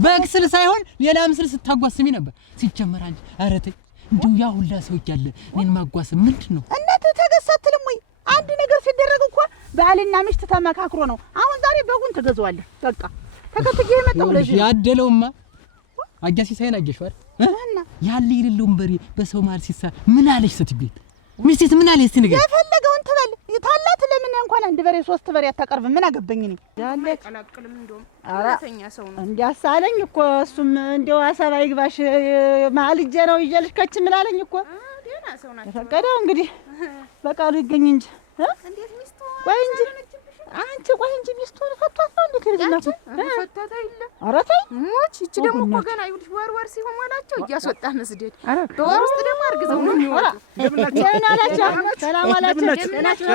በግ ስል ሳይሆን ሌላ ምስል ስታጓስሚ ነበር ሲጀመር አንቺ። ኧረ ተይ እንደው ያ ሁላ ሰው እያለ እኔን ማጓሰም ምንድን ነው? እናት ተገሳትልም ወይ አንድ ነገር ሲደረግ እኮ ባልና ሚስት ተመካክሮ ነው። አሁን ዛሬ በጉን ትገዛዋለህ በቃ ተከትዬ የመጣው ለዚህ ያደለውማ አጋሲ ሳይን አገሽዋል ያለ የሌለውን በሬ በሰው መሀል ሲሳ ምን አለሽ ስትቤ ሚስት ምን አለሽ እስቲ ነገር የፈለገውን ትበል ታላት ለምን እንኳን አንድ በሬ 3 በሬ አታቀርብ? ምን አገበኝ ነኝ ያለ ቀላቅልም እንደውም አራተኛ ሰው ነው እንዲያሳለኝ እኮ እሱም እንደው አሰባ ይግባሽ ማልጄ ነው ይጀልሽ ከች ምን አለኝ እኮ ደና ሰው ናት ፈቀደው እንግዲህ በቃሉ ይገኝ እንጂ እንዴት ሚስቱ ቆይ እንጂ አንቺ ቆይ እንጂ ሚስቱን ፈቷት ነው እንዴ ከልጅናቱ ፈቷት አይደለም? ኧረ ተይ ሞች እቺ ደግሞ እኮ ገና ይኸውልሽ ወር ሲሆን ዋላቸው እያስወጣ መስደድ በወር ውስጥ ደግሞ አርግዘው ነው የሚወጡ። ደህና ናቸው ሰላም አላቸው ደህና ናቸው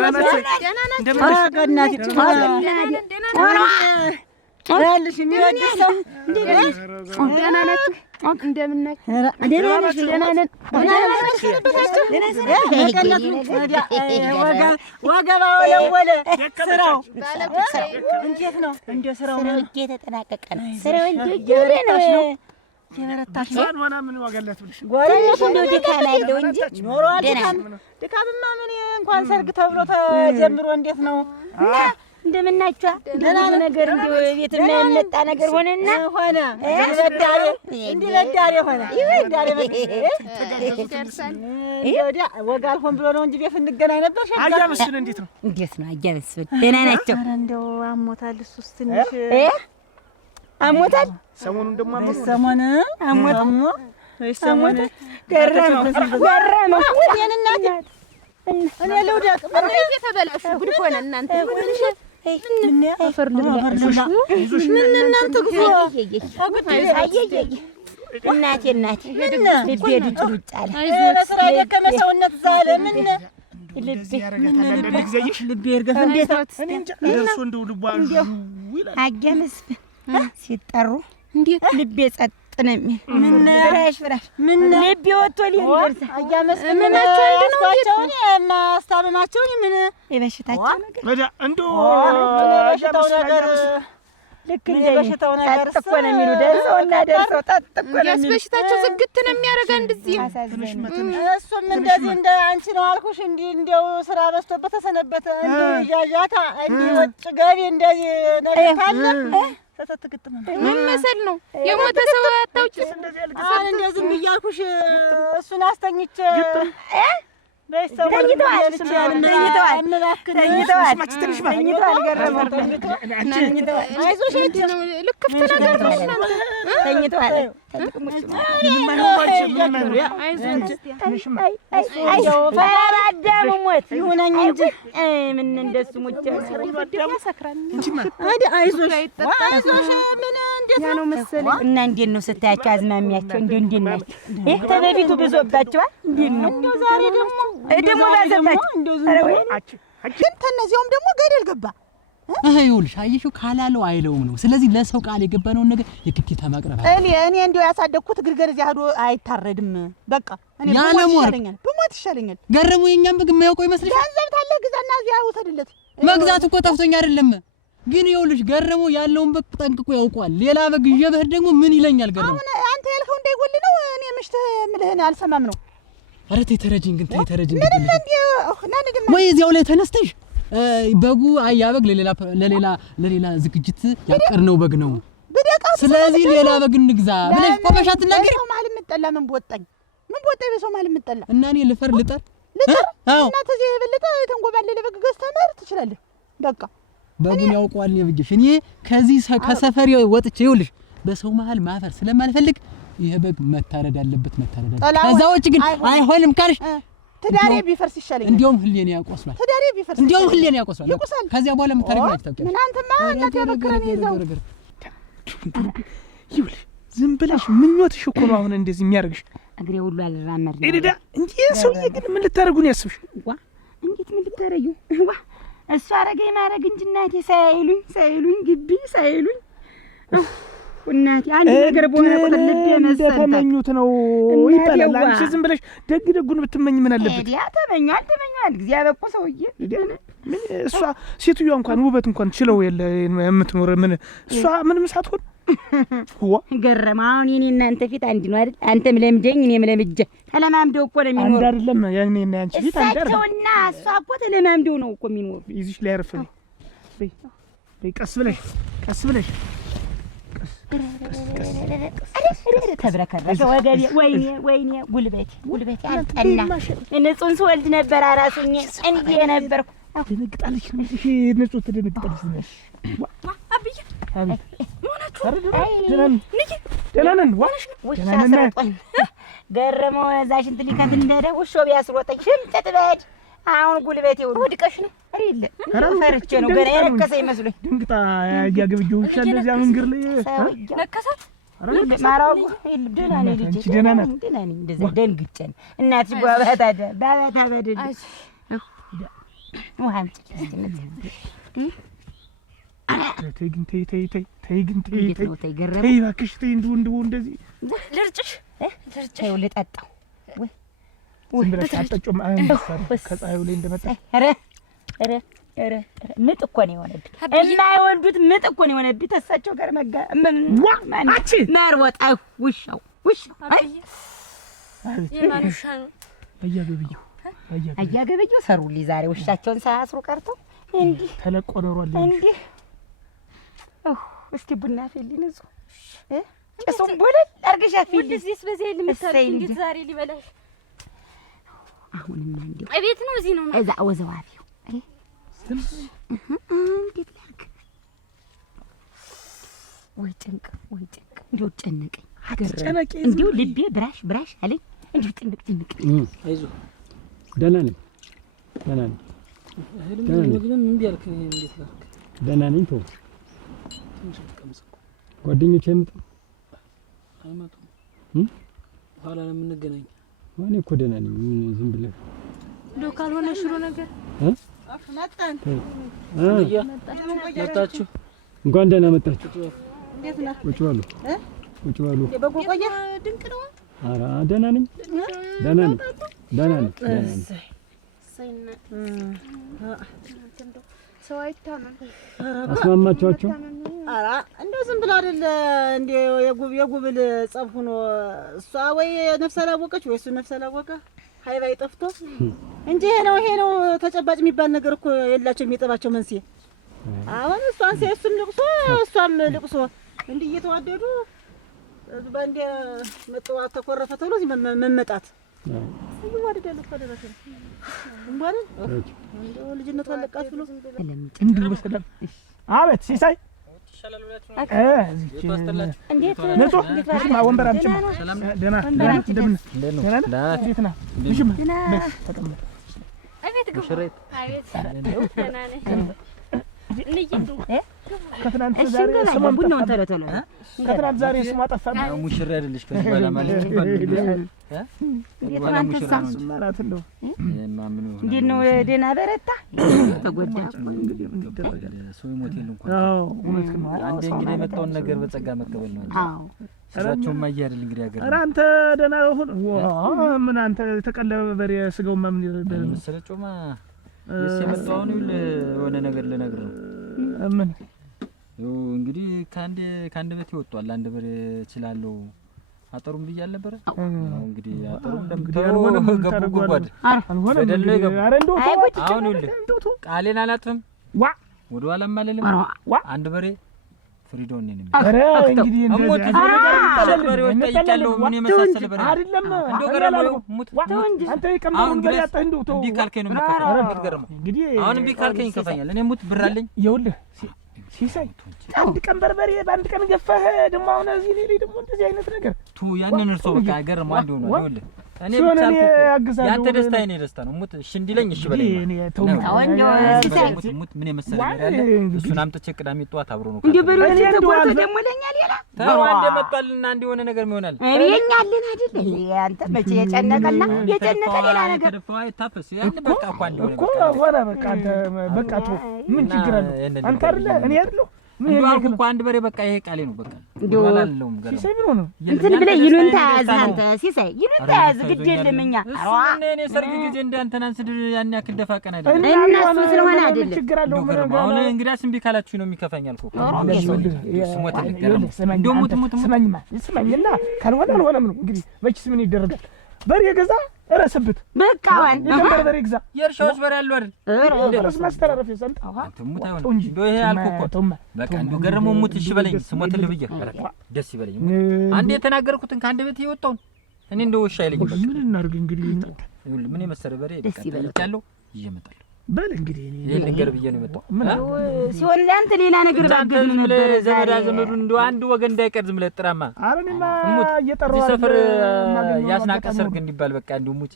ያልሽ የሚወድ ሰው ደህና ናችሁ? እንደምን ናችሁ? ደህና ናችሁ? ደህና ነን። ወገባ ወለወለ ስራው እንዴት ነው? እንደ ስራው ነው እየተጠናቀቀ ነው። ስራው እየበረታሽ ነው። የበረታሽ ነው። ዋና ምን ዋጋላት ብለሽ ጎረሽ እንደው ድካም ያለው እንጂ ኖሯል። ድካምማ ምን እንኳን ሰርግ ተብሎ ተጀምሮ እንዴት ነው? እንደምናችሁ ደህና ነገር እንደው ቤት የማይመጣ ነገር ሆነና ሆነ እንዲበዳሪ ሆነ ይበዳሪ ይደርሳል። ይወዳ ወጋ አልሆን ብሎ ነው እንጂ ቤት እንገናኝ ነበር። አያመስል እንዴት ነው? እንዴት ነው አያመስል? ደህና ናቸው። ኧረ እንደው አሞታል እሱስ ትንሽ አሞታል። ሰሞኑን ደግሞ ሰሞኑን ገረመው ወዴን እናት እኔ ልውደቅ ምን እየተበላሽ ጉድ ሆነ እናንተ ምን አፈር ልብላ ምን እናንተ ግፉ እናቴ ልቤ ዱጭ አለ ስራ ደከመ ሰውነት ዛለ ምን ልቤ እርገፍ እንዴት ደርሶ እንደው ልቧ ይላል አገምስ ሲጠሩ እንዴት ልቤ ጸጥ ነው የሚል ምን ፍራሽ ምን ልቤ ወጥቶ ሊወርስ አያመስ ምናቸውን ማስታመማቸውን ምን የበሽታቸው ነገር ወዳ እንደው በሽታው ነገር ልክ እንደ በሽታው ነገር እኮ ነው የሚሉ ደርሰውና ደርሰው እኮ ነው የሚሉ በሽታቸው ዝግት ነው የሚያደርጋ እንደዚህ እሱም እንደዚህ እንደ አንቺ ነው አልኩሽ። እንደው ስራ በዝቶበት ተሰነበተ እንደው ያያታ ወጭ ገቢ እንደዚህ ነገር ካለ ተተትግጥም ምን መሰል ነው የሞተ ሰው አታውጭ አሁን እንደዚህ ብያልኩሽ እሱን አስተኝቼ እና እንዴት ነው ስታያቸው አዝማሚያቸው እንዴት ናቸው? ተበፊቱ ብዙባቸዋል። እንዴት ነው ዛሬ ደግሞ ባዘባቸው ግን ተነዚያውም ደግሞ ገደል ገባ። ይኸውልሽ አየሽው ካላለው አይለውም ነው። ስለዚህ ለሰው ቃል የገባነውን ነገር የግዴታ ማቅረብ አለ። እኔ እንደው ያሳደግኩት ግልገል እዚያ ሄዶ አይታረድም። በቃ እኔ ብሞት ይሻለኛል። ገረሙ የኛም በግ የማያውቀው ይመስልሻል? ገንዘብ ታለ ግዛና እዚያ ውሰድለት። መግዛት እኮ ጠፍቶኝ አይደለም፣ ግን ይኸውልሽ ገረሙ ያለውን በግ ጠንቅቆ ያውቀዋል። ሌላ በግ ይዤ ብሄድ ደግሞ ምን ይለኛል ገረሙ? አሁን አንተ ያልከው እንዳይጎል ነው። እኔ ምሽት ምልህን አልሰማም ነው። ኧረ ተይ ተረጂኝ፣ ግን ተይ ተረጂኝ። ወይ እዚያው ላይ ተነስተሽ በጉ አያበግ ለሌላ ዝግጅት ያቀርነው በግ ነው። ስለዚህ ሌላ በግ እንግዛ ብለሽ ቆመሽ አትናገሪ። ሰው ማለት ምጠላ ምን ቦጣኝ በሰው ማለት ምጠላ እና እኔ ልጠር አዎ እና ተዚህ የበለጠ ተንጎባለለ በግ ገዝተህ መር ትችላለህ። በቃ በጉን ያውቀዋል። ይብጅሽ እኔ ከዚህ ከሰፈር ወጥቼ ይኸውልሽ በሰው መሃል ማፈር ስለማልፈልግ ይሄ በግ መታረድ አለበት። ከዛ ውጭ ግን አይሆንም ካልሽ ትዳሬ ቢፈርስ ይሻለኛል። እንዲያውም ህሊና ያቆስላል። ትዳሬ ቢፈርስ እንዲያውም ህሊና ያቆስላል። ከዚያ በኋላ የምታደርጊው ታውቂያለሽ። ምን አንተማ እናት ያበከረኝ ይዘው ይኸውልሽ ዝም ብለሽ ምኞትሽ እኮ ነው አሁን እንደዚህ የሚያደርግሽ። እግሬ ሁሉ አልራመድ ነው እዲዳ እንጂ ሰውዬ ግን ምን ልታደርጉ ነው ያስብሽ? ዋ እንዴት ምን ልታረዩ? ዋ እሱ አረገኝ ማረግ እንጂ እናቴ ሳይሉኝ ግቢ ሳይሉኝ እናቴ አንድ ነገር በሆነ ቁጥር ልቤ መሰንታ ተመኙት ነው ይባላል። አንቺ ዝም ብለሽ ደጉን ብትመኝ ምን አለበት? ያ ተመኛል እግዚአብሔር እኮ ሰውዬ ምን እሷ ሴትዮዋ እንኳን ውበት እንኳን ችለው የለ የምትኖር ምን እሷ ምንም ሳትሆን ገረማ። አሁን እኔ እናንተ ፊት አንድ ነው አይደል? አንተም ለምጀኝ እኔም ለምጀ ተለማምደው እኮ ነው የሚኖር። አንድ አይደለም ያኔ እና አንቺ ፊት አንድ አይደለም። እሳቸውና እሷ እኮ ተለማምደው ነው እኮ የሚኖር። ይዝሽ ላይ አረፈ በይ ቀስ ብለሽ ተብረከረከ ወገቤ። ወይኔ ጉልበቴ አልጠና። ንጹህን ስወልድ ነበር አራሱኝ እንዴ ነበርኩ። ትደነግጣለች ነው እሺ፣ ንጹህ ትደነግጣለች ነው። አብዬ ደህና ነን። ውሻ አስሮጠኝ ገረመው። እዛ ሽንት ሊከት እንደሄደ ውሻው ቢያስሮጠኝ ሽምጥጥ በሄድ አሁን ጉልበቴ ወድቀሽ ነው አይደል? ፈርቼ ነው ገና የነከሰ ይመስለኝ። ድንግጣ ያጋግብጆ ውሻ እንደዚያ መንገር ላይ ነከሳት ማራው ደህና ነኝ ልጅ ደህና ነኝ። እንደዛ ደንግጬ ነው እናትሽ ባባታ በደል ውሃም ተይ እባክሽ ተይ። እንደው እንደዚህ ልርጭሽ ይኸው ልጠጣው ወይ ዝም ብለሽ አጠጪውም ከፀሐዩ ላይ እንደመጣሽ። ኧረ ምጥ እኮ ነው የሆነብኝ። የማይወልዱት ምጥ እኮ ነው የሆነብኝ። ተሳቸው ጋር መርወጣ ውሻው የማን ውሻ ነው? አያገበየው ሰሩልኝ ዛሬ ውሻቸውን ሳያስሩ ቀርተው እንዲህ ተለቆ ኖሯል እንዲህ። እስቲ ቡና ፈልኝ እሱ ጭሱም ቦለል አርገሻ ፈልኝ እዚህስ በዚህ ልምታርክ እንዴት ዛሬ ሊበላሽ? አሁንማ እንዴ እቤት ነው እዚህ ነው እዛ ወዘዋቢው እንዴት ላርግ? ወይ ጭንቅ እንዴው ጨነቀኝ። እንዴው ልቤ ብራሽ አለኝ። እንዴው ጭንቅ አይዞ ደህና ነኝ። ደህና ነኝ። ተው ጓደኞቼ አይመጡም። ኋላ ነው የምንገናኝ። እኔ እኮ ደህና ነኝ። ዝም ብለህ እንደው ካልሆነ ሽሮ ነገር መጣችሁ። እንኳን ደህና መጣችሁ። እንዴት ነህ? ቁጭ በሉ። የበጎ ቆየ ድንቅ ነው። ኧረ ደህና ነኝ። ሰው አይታመን። አስማማችኋቸው? ኧረ እንደው ዝም ብላ አይደል እንደ የጉብል ጸብ ሆኖ እሷ ወይ ነፍስ አላወቀች ወይ እሱ ነፍስ አላወቀ ሀይባይ ጠፍቶ እንጂ ይሄ ነው ተጨባጭ የሚባል ነገር እኮ የላቸው የሚጠባቸው መንስኤ። አሁን እሷን እሱም ልቅሶ እሷም ልቅሶ እንዲህ እየተዋደዱ ባንዴ መጥዋ ተኮረፈ ተብሎ እዚህ መመጣት ይዋደዳሉ እኮ ደረሰ እንኳን እንደው ልጅነቷ አለቃት ብሎ እንዲሁ በሰላም አቤት ሲሳይ እንዴት ወንበር አምጪማ። ደህና እንደምን እንዴት ነህ? አቤት ግቡ። አቤት ደህና ነኝ። ከትናንት ዛሬ ስሟን ቡናውን ቶሎ ከትናንት ዛሬ ስሟ ጠፋ። ሙሽራ አይደለሽ ከዚህ በኋላ ማለት ነው። ናት እንደው ምን ነው እንዴት ነው ደህና በረታ? ተጎዳ እንግዲህ ምን ይደረጋል? ሰው ሞት የለም እንኳን። አዎ እውነት ነው። አንዴ እንግዲህ የመጣውን ነገር በጸጋ መቀበል ነው እንጂ። አዎ ስራቸው ማያ አይደል እንግዲህ ያገር። ኧረ አንተ ደህና ሁን። ምን አንተ የተቀለበ በሬ ስጋውማ ምን ይረዳል? መሰለጮማ የመጣውን የሆነ ነገር ልነግር ነው። ምን እንግዲህ ካንድ በት ይወጣል። አንድ በሬ እችላለሁ አጠሩም ብያል ነበር። እንግዲህ አጠሩም እንደምታየው ገቡ ጉድጓድ አልሆነም። ኧረ እንደው አሁን ይኸውልህ ቃሌን አላጥፍም። ወደ ኋላም አልልም። አንድ በሬ ፍሪዶን ነኝ። ኧረ እንግዲህ እንደዚህ በሬዎች ጠይቄያለሁ። ምን የመሳሰለ በሬ አይደለም እንደው ገረመው ሙት አንተ የቀምበሩን በሬ አጣህ። እንደው ተው እምቢ ካልከኝ ነው የምከፍለው። ገረመው እንግዲህ አሁን እምቢ ካልከኝ ይከፋኛል። እኔ ሙት ብር አለኝ። ይኸውልህ ሲሳይ አንድ ቀን በርበሬ በአንድ ቀን ገፈህ ደግሞ አሁን እዚህ ላይ ደግሞ እንደዚህ አይነት ነገር ያንን እርሶ በቃ ገረመው አንድ ሆኗል። ይኸውልህ እኔ ብቻ አግዛለሁ። ያንተ ደስታ የኔ ደስታ ነው። ሙት እሺ እንዲለኝ እሺ በለኝ። እኔ ሙት ምን የመሰለ ነገር ያለ እሱን አምጥቼ ቅዳሜ ጠዋት አብሮ ነው እንዴ በሮች ተቆርጦ ደግሞ ለኛ ሌላ ተው አንዴ መጥቷልና አንድ የሆነ ነገር ይሆናል። እኛልን አይደል አንተ መቼ የጨነቀና የጨነቀ ሌላ ነገር ተደፋው አይታፈስ ያን በቃ እኮ አንድ እኮ ወራ በቃ አንተ በቃ ተው ምን ችግር አለ? አንተ አይደለ እኔ አይደለሁ ምን ያልኩ እኮ አንድ በሬ በቃ ይሄ ቃሌ ነው። በቃ ወላለም ገረም ሲሳይ ምን ሆነ እንትን ብለህ ይሉንታ ያዝ አንተ ሲሳይ ይሉንታ ያዝ ግድ የለም እኛ እኔ ሰርግ ጊዜ እንዳንተና ስድር ያን ያክል ደፋ ቀን አይደለም እነሱ ስለሆነ አይደለም ችግር አለው። አሁን እንግዳስ እምቢ ካላችሁ ነው የሚከፋኝ አልኩ። ስሞት ገረም እንደው ሙት ስማኝና ካልሆነ አልሆነም ነው እንግዲህ መችስ ምን ይደረጋል? በሬ ገዛ እረስብት በቃ ዋን በሬ ገዛ የእርሻዎች በሬ ያለው አይደል እረስ ማስተራረፍ ይሰንጥ ሙት አይሆን እንደው ይሄ አልኩ እኮ በቃ እንደው ገረመው ሙት እሺ በለኝ። ስሞት ልብዬ ደስ ይበለኝ። አንዴ የተናገርኩትን ከአንድ ቤት የወጣውን እኔ እንደው እሺ አይለኝ። በቃ ምን እናድርግ እንግዲህ ምን የመሰለ በሬ በቃ ጠይቄያለሁ ይዤ እመጣለሁ። በል እንግዲህ እኔ ይሄን ነገር ብዬ ነው የመጣው። ሲሆን ለአንተ ሌላ ነገር ባገዝ ነበር። ዘመዳ ዘመዱ እንደው አንድ ወገን እንዳይቀር ዝም ብለህ ጥራማ። አረንማ እየጠራው ሰፈር ያስናቀ ሰርግ እንዲባል በቃ እንደው ሙት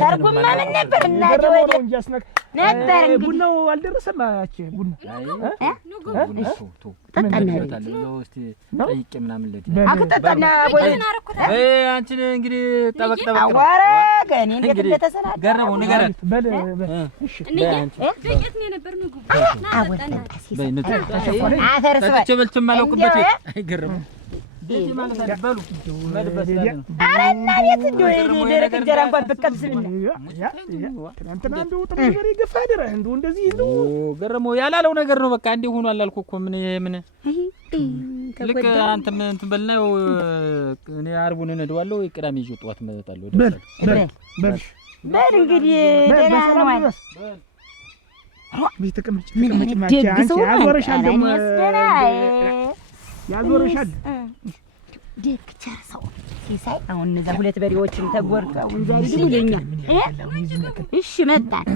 ሰርጉማ ምን ነበር እና ወደ እንጃስናቅ ነበር እንግዲህ ቡናው አልደረሰም። አያቼ ቡና ተጠጣና ጠይቄ ምናምን ለዲ አከተጠና ወይ አንቺ እንግዲህ ጠበቅ ጠበቅ አዋራ ገኔ እንዴት እንደተሰናዳ ገረመው ንገራት። በል እሺ ደቂት ነው ነበር ምግቡ አፈርስ በል ተበልተም አለቁበት አይገርም ደስ ማለት አይበሉ መልበስ ያለ አረና ቤት እንደው ደረቅ እንጀራ እንኳን ብትቀምስልን ትናንትና እንደው ጥምር ይገፋደረ እንደው እንደዚህ እንደው ገረመው ያላለው ነገር ነው። በቃ እንዴ ሆኗል አልኩ እኮ ምን ልክ አንተ ምን እንትን በልና እኔ አርቡን እንደዋለው ቅዳሜ ይዤ ጠዋት እመጣለሁ። በል እንግዲህ ደህና ነው። ቤት ተቀመጭ ማቻ አንቺ ያዞርሻል ደግሞ ያዞርሻል ደግ ቸርሰው ሲሳይ አሁን እነዛ ሁለት በሬዎችን ተጎርተው ዛሬ ደግሞ ለኛ እሺ መጣን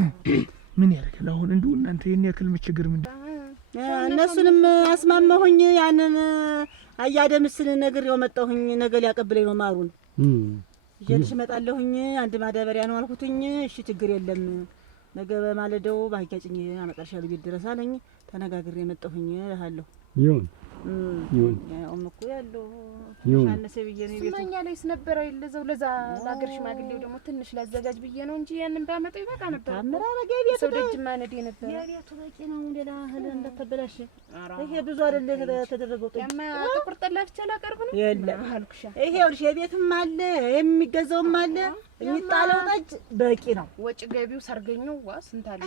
ምን ያደርጋል አሁን እንደው እናንተ የኔ ያክል ችግር ምንድን እነሱንም አስማማሁኝ ያንን አያደምስል ነገር ያመጣሁኝ ነገር ያቀብለኝ ነው ማሩን ይዤልሽ እመጣለሁኝ አንድ ማዳበሪያ ነው አልኩትኝ እሺ ችግር የለም ነገ በማለዳው ባቂያጭኝ አመጣልሻለሁ ቤት ድረስ አለኝ ተነጋግሬ መጣሁኝ እልሃለሁ ይሁን ያው እኮ ያለው ሻነሰ ብዬ ነው ቤት ስማኛ ላይስ ነበር አይለዘው ለዛ ለአገር ሽማግሌው ደግሞ ትንሽ ላዘጋጅ ብዬ ነው እንጂ ያንን ባመጣው ይበቃ ነበር። አመራረገ ቤት ሰው ደጅ ማነዴ ነበር። የቤቱ በቂ ነው ሌላ ህል እንደተበላሽ ይሄ ብዙ አይደለ ተደረገው ያማ ጥቁር ጠላ ብቻ ላቀርብ ነው የለም አልኩሽ። ይሄውልሽ የቤትም አለ የሚገዛውም አለ የሚጣለው ጠጅ በቂ ነው። ወጭ ገቢው ሰርገኛው ዋ ስንት አለ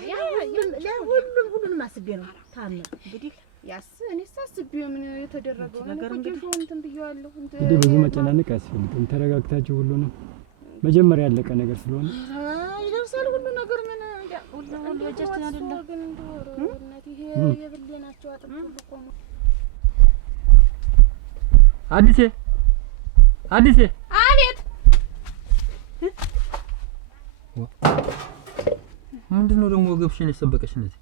ያ ሁሉንም አስቤ ነው ታመ እንግዲህ ያስ እኔስ አስቤው ምን የተደረገው ነገር እንግዲህ እንትን ብየዋለሁ። እንግዲህ ብዙ መጨናነቅ አያስፈልግም። ተረጋግታችሁ ሁሉ ነው መጀመሪያ ያለቀ ነገር ስለሆነ ይደርሳል ሁሉ ነገር ምን ሁሉ ወጃችን አይደለም ግን እንደወረ እናት ይሄ የብሌናቸው አጥንት ሁሉ ቆሞ አዲሴ አቤት ምንድነው ደግሞ ገብሽን የሰበቀሽ እንደዚህ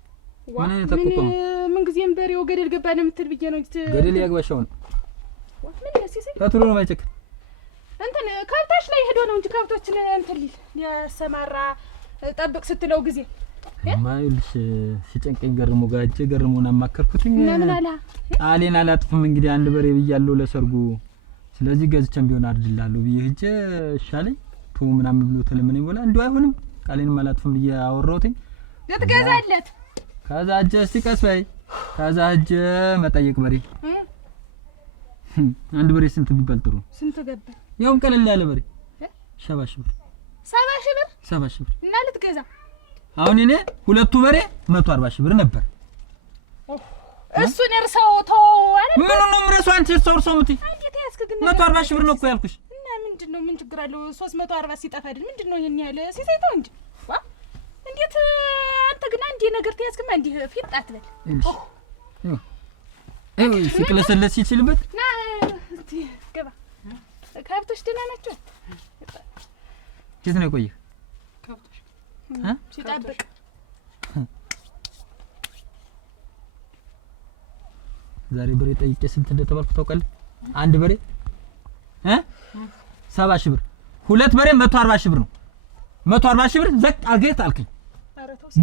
ምን አይነት አቆቆም ምን ጊዜም በሬው ገደል ገባ ነው የምትል ብዬ ነው እንጂ ገደል ያግባሻው ነው ምን ለሲሲ ታትሎ ነው ማይጨክ እንትን ከብቶች ላይ ሄዶ ነው እንጂ ከብቶችን እንትን ሊል ያሰማራ ጠብቅ ስትለው ጊዜ ማይልሽ ሲጨንቀኝ ገርሞ ጋጀ ገርሞና ማከርኩትኝ ምን አላ ቃሌን አላጥፍም እንግዲህ አንድ በሬ ብያለሁ ለሰርጉ ስለዚህ ገዝቼም ቢሆን አርድላለሁ ብዬ ሂጄ ሻለኝ ቱ ምናምን ብሎ ተለመነኝ ወላ እንደው አይሆንም ቃሌን ማላጥፍም ብዬ አወራሁትኝ ልትገዛለት ከዛ እጀ እስቲ ቀስ በይ ከዛ እጀ መጠየቅ በሬ አንድ በሬ ስንት ቢባል ጥሩ ስንት ገባ ያውም ቀለል ያለ በሬ 70 ሺህ ብር 70 ሺህ ብር እና ልትገዛ አሁን እኔ ሁለቱ በሬ 140 ሺህ ብር ነበር እሱን እርሳው ተው አይደል ምን ነው ምረሳው አንቺ ሰውርሰው ምት እንዴት ያስከግነ 140 ሺህ ብር ነው እኮ ያልኩሽ እና ምንድነው ምን ችግር አለው 340 ሲጠፋ አይደል ምንድነው ይሄን ያለ ሲሳይተው እንጂ ዋ እንዴት አንተ ግን አንዴ ነገር ተያዝክማ እንዴ ፊት አትበል ሲቅለሰለስ ይችልበት ና እስቲ ገባ ከብቶች ደህና ናቸው የት ነው የቆየህ ከብቶች ሲጣበቅ ዛሬ በሬ ጠይቄ ስንት እንደተባልኩ ታውቃለህ አንድ በሬ 70 ሺህ ብር ሁለት በሬ 140 ሺህ ብር ነው 140 ሺህ ብር ዘቅ አልገት አልከኝ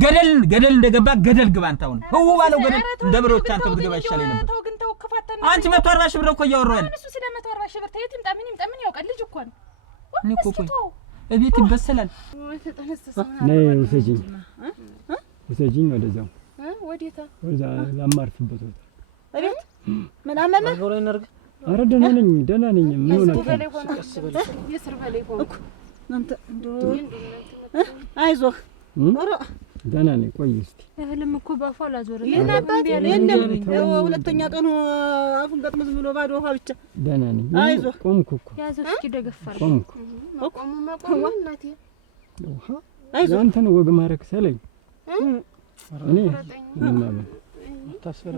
ገደል እንደገባ ገደል ግባ አንተ አሁን ህው ባለው ገደል እንደብሮች አንተ ብትገባ ይሻለኝ ነበር ተው ግን ተው ከፋተና አንቺ 140 ሺህ ብር እኮ እያወራሁ ያለ እሱ ስለ 140 ሺህ ብር ተየት ይምጣ ምን ያውቃል ልጅ እኮ ነው እኔ እኮ ቆይ እቤት ይበሰላል ነይ ውሰጂኝ ወደዛው ወዴታ ወደዛ ላማርፍበት ወጣ እቤት ምን አመመህ አገውላይ ነርግ አረ ደህና ነኝ ምን ሆነ የስር በላይ ሆነ እኮ አንተ አይዞህ ኧረ ደህና ነኝ ቆይ እስቲ እህልም እኮ ባፋ ላዞረ ለናባት የለም ሁለተኛ ቀኑ አፉን ገጥመዝ ብሎ ባዶ ውሃ ብቻ ደህና ነኝ አይዞህ ቆምኩ እኮ ያዘው እስኪ ደገፋል ቆምኩ ቆሙ እናቴ ውሃ አይዞህ አንተ ነው ወግ ማረክ ሰለኝ እኔ ምናምን ታስፈራ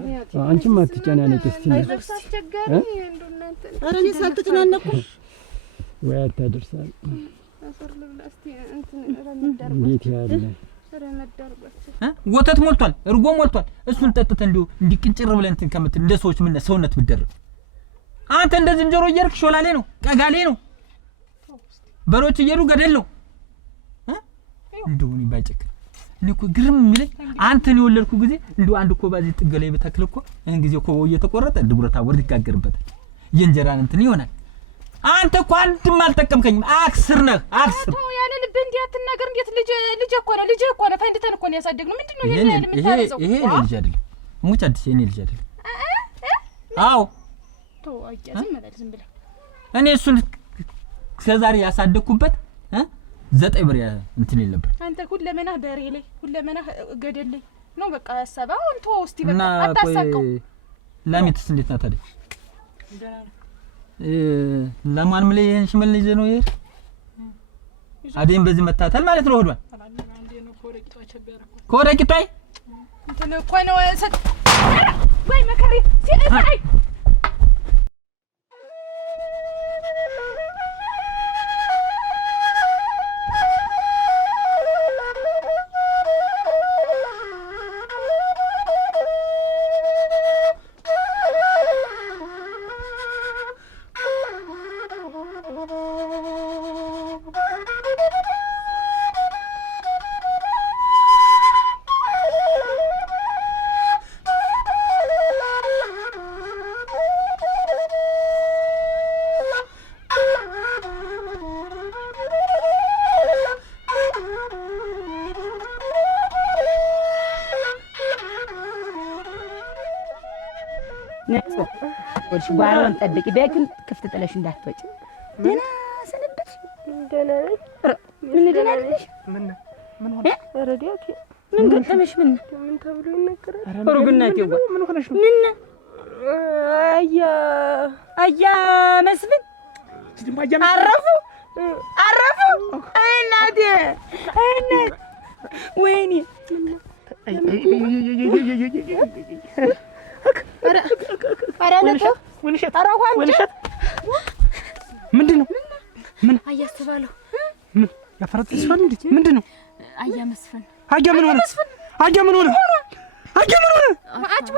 አንቺም አትጨናነቂ እስቲ አስቸጋሪ እንደው እናንተ ኧረ እኔ ሳልተጨናነኩ ወይ አታደርሳል አፈር ልብላ እስቲ እንትን ረመዳር እንዴት ያለ ረመዳር ወተት ሞልቷል እርጎ ሞልቷል እሱን ጠጥተህ እንዲቅንጭር ብለህ እንትን ከምትል እንደ ሰዎች ምን ሰውነት ብትደረግ አንተ እንደ ዝንጀሮ እየርክ ሾላሌ ነው ቀጋሌ ነው በሮች እየሩ ገደል ነው እንደውኒ ባይጨክ እኔ እኮ ግርም የሚለኝ አንተን የወለድኩ ጊዜ እንደው አንድ እኮ ባዚ ጥገለይ በተክል እኮ እን ጊዜ እኮ እየተቆረጠ ድብረታ ወርድ ይጋገርበታል የእንጀራን እንትን ይሆናል አንተ እኮ አንድም አልጠቀምከኝም አክስር ነህ አክስር ተው ያለ ልብ እንዴት ነገር እንዴት ልጅ እኮ ነው ፈንድተን እኮ ነው ያሳደግነው ምንድነው ይሄን የምታረዘው ይሄ ልጅ አይደለም ሙች አዲስ የኔ ልጅ አይደለም አዎ ተው አያዝም ማለት ዝም ብለህ እኔ እሱን ከዛሬ ያሳደግኩበት 9 ብር እንትን ነበር አንተ ሁለመና በሬ ላይ ሁለመና ገደል ላይ ነው በቃ ያሰባው አንተ ውስጥ ይበቃ አታሳቀው ላሚትስ እንዴት ናት አይደል ለማን ምን ይሄን ሽመል ልጅ ነው ይሄ አዴን በዚህ መታተል ማለት ነው ሆዷል ኮረቂቷይ እንትን እኮ ነው ወይ መከሪ ሲአይ ወልሽ ባሮን ጠብቂ ቤቱን ክፍት ጥለሽ እንዳትወጪ ደህና ሰነበት ደህና ነኝ ምን ደህና ነሽ ምን ሆነ ረዲያት ምን ገጠመሽ ምን ተብሎ ይነገራል ሩግናት ይዋ ምን ሆነሽ ነው ምን አያ መስፍን አረፉ እናቴ እናት ወይኔ ምንድነው ምን አያስባለሁ ምን ያፈረጥሽ ምንድነው አያ መስፍን አያ ምን ሆነ አቻ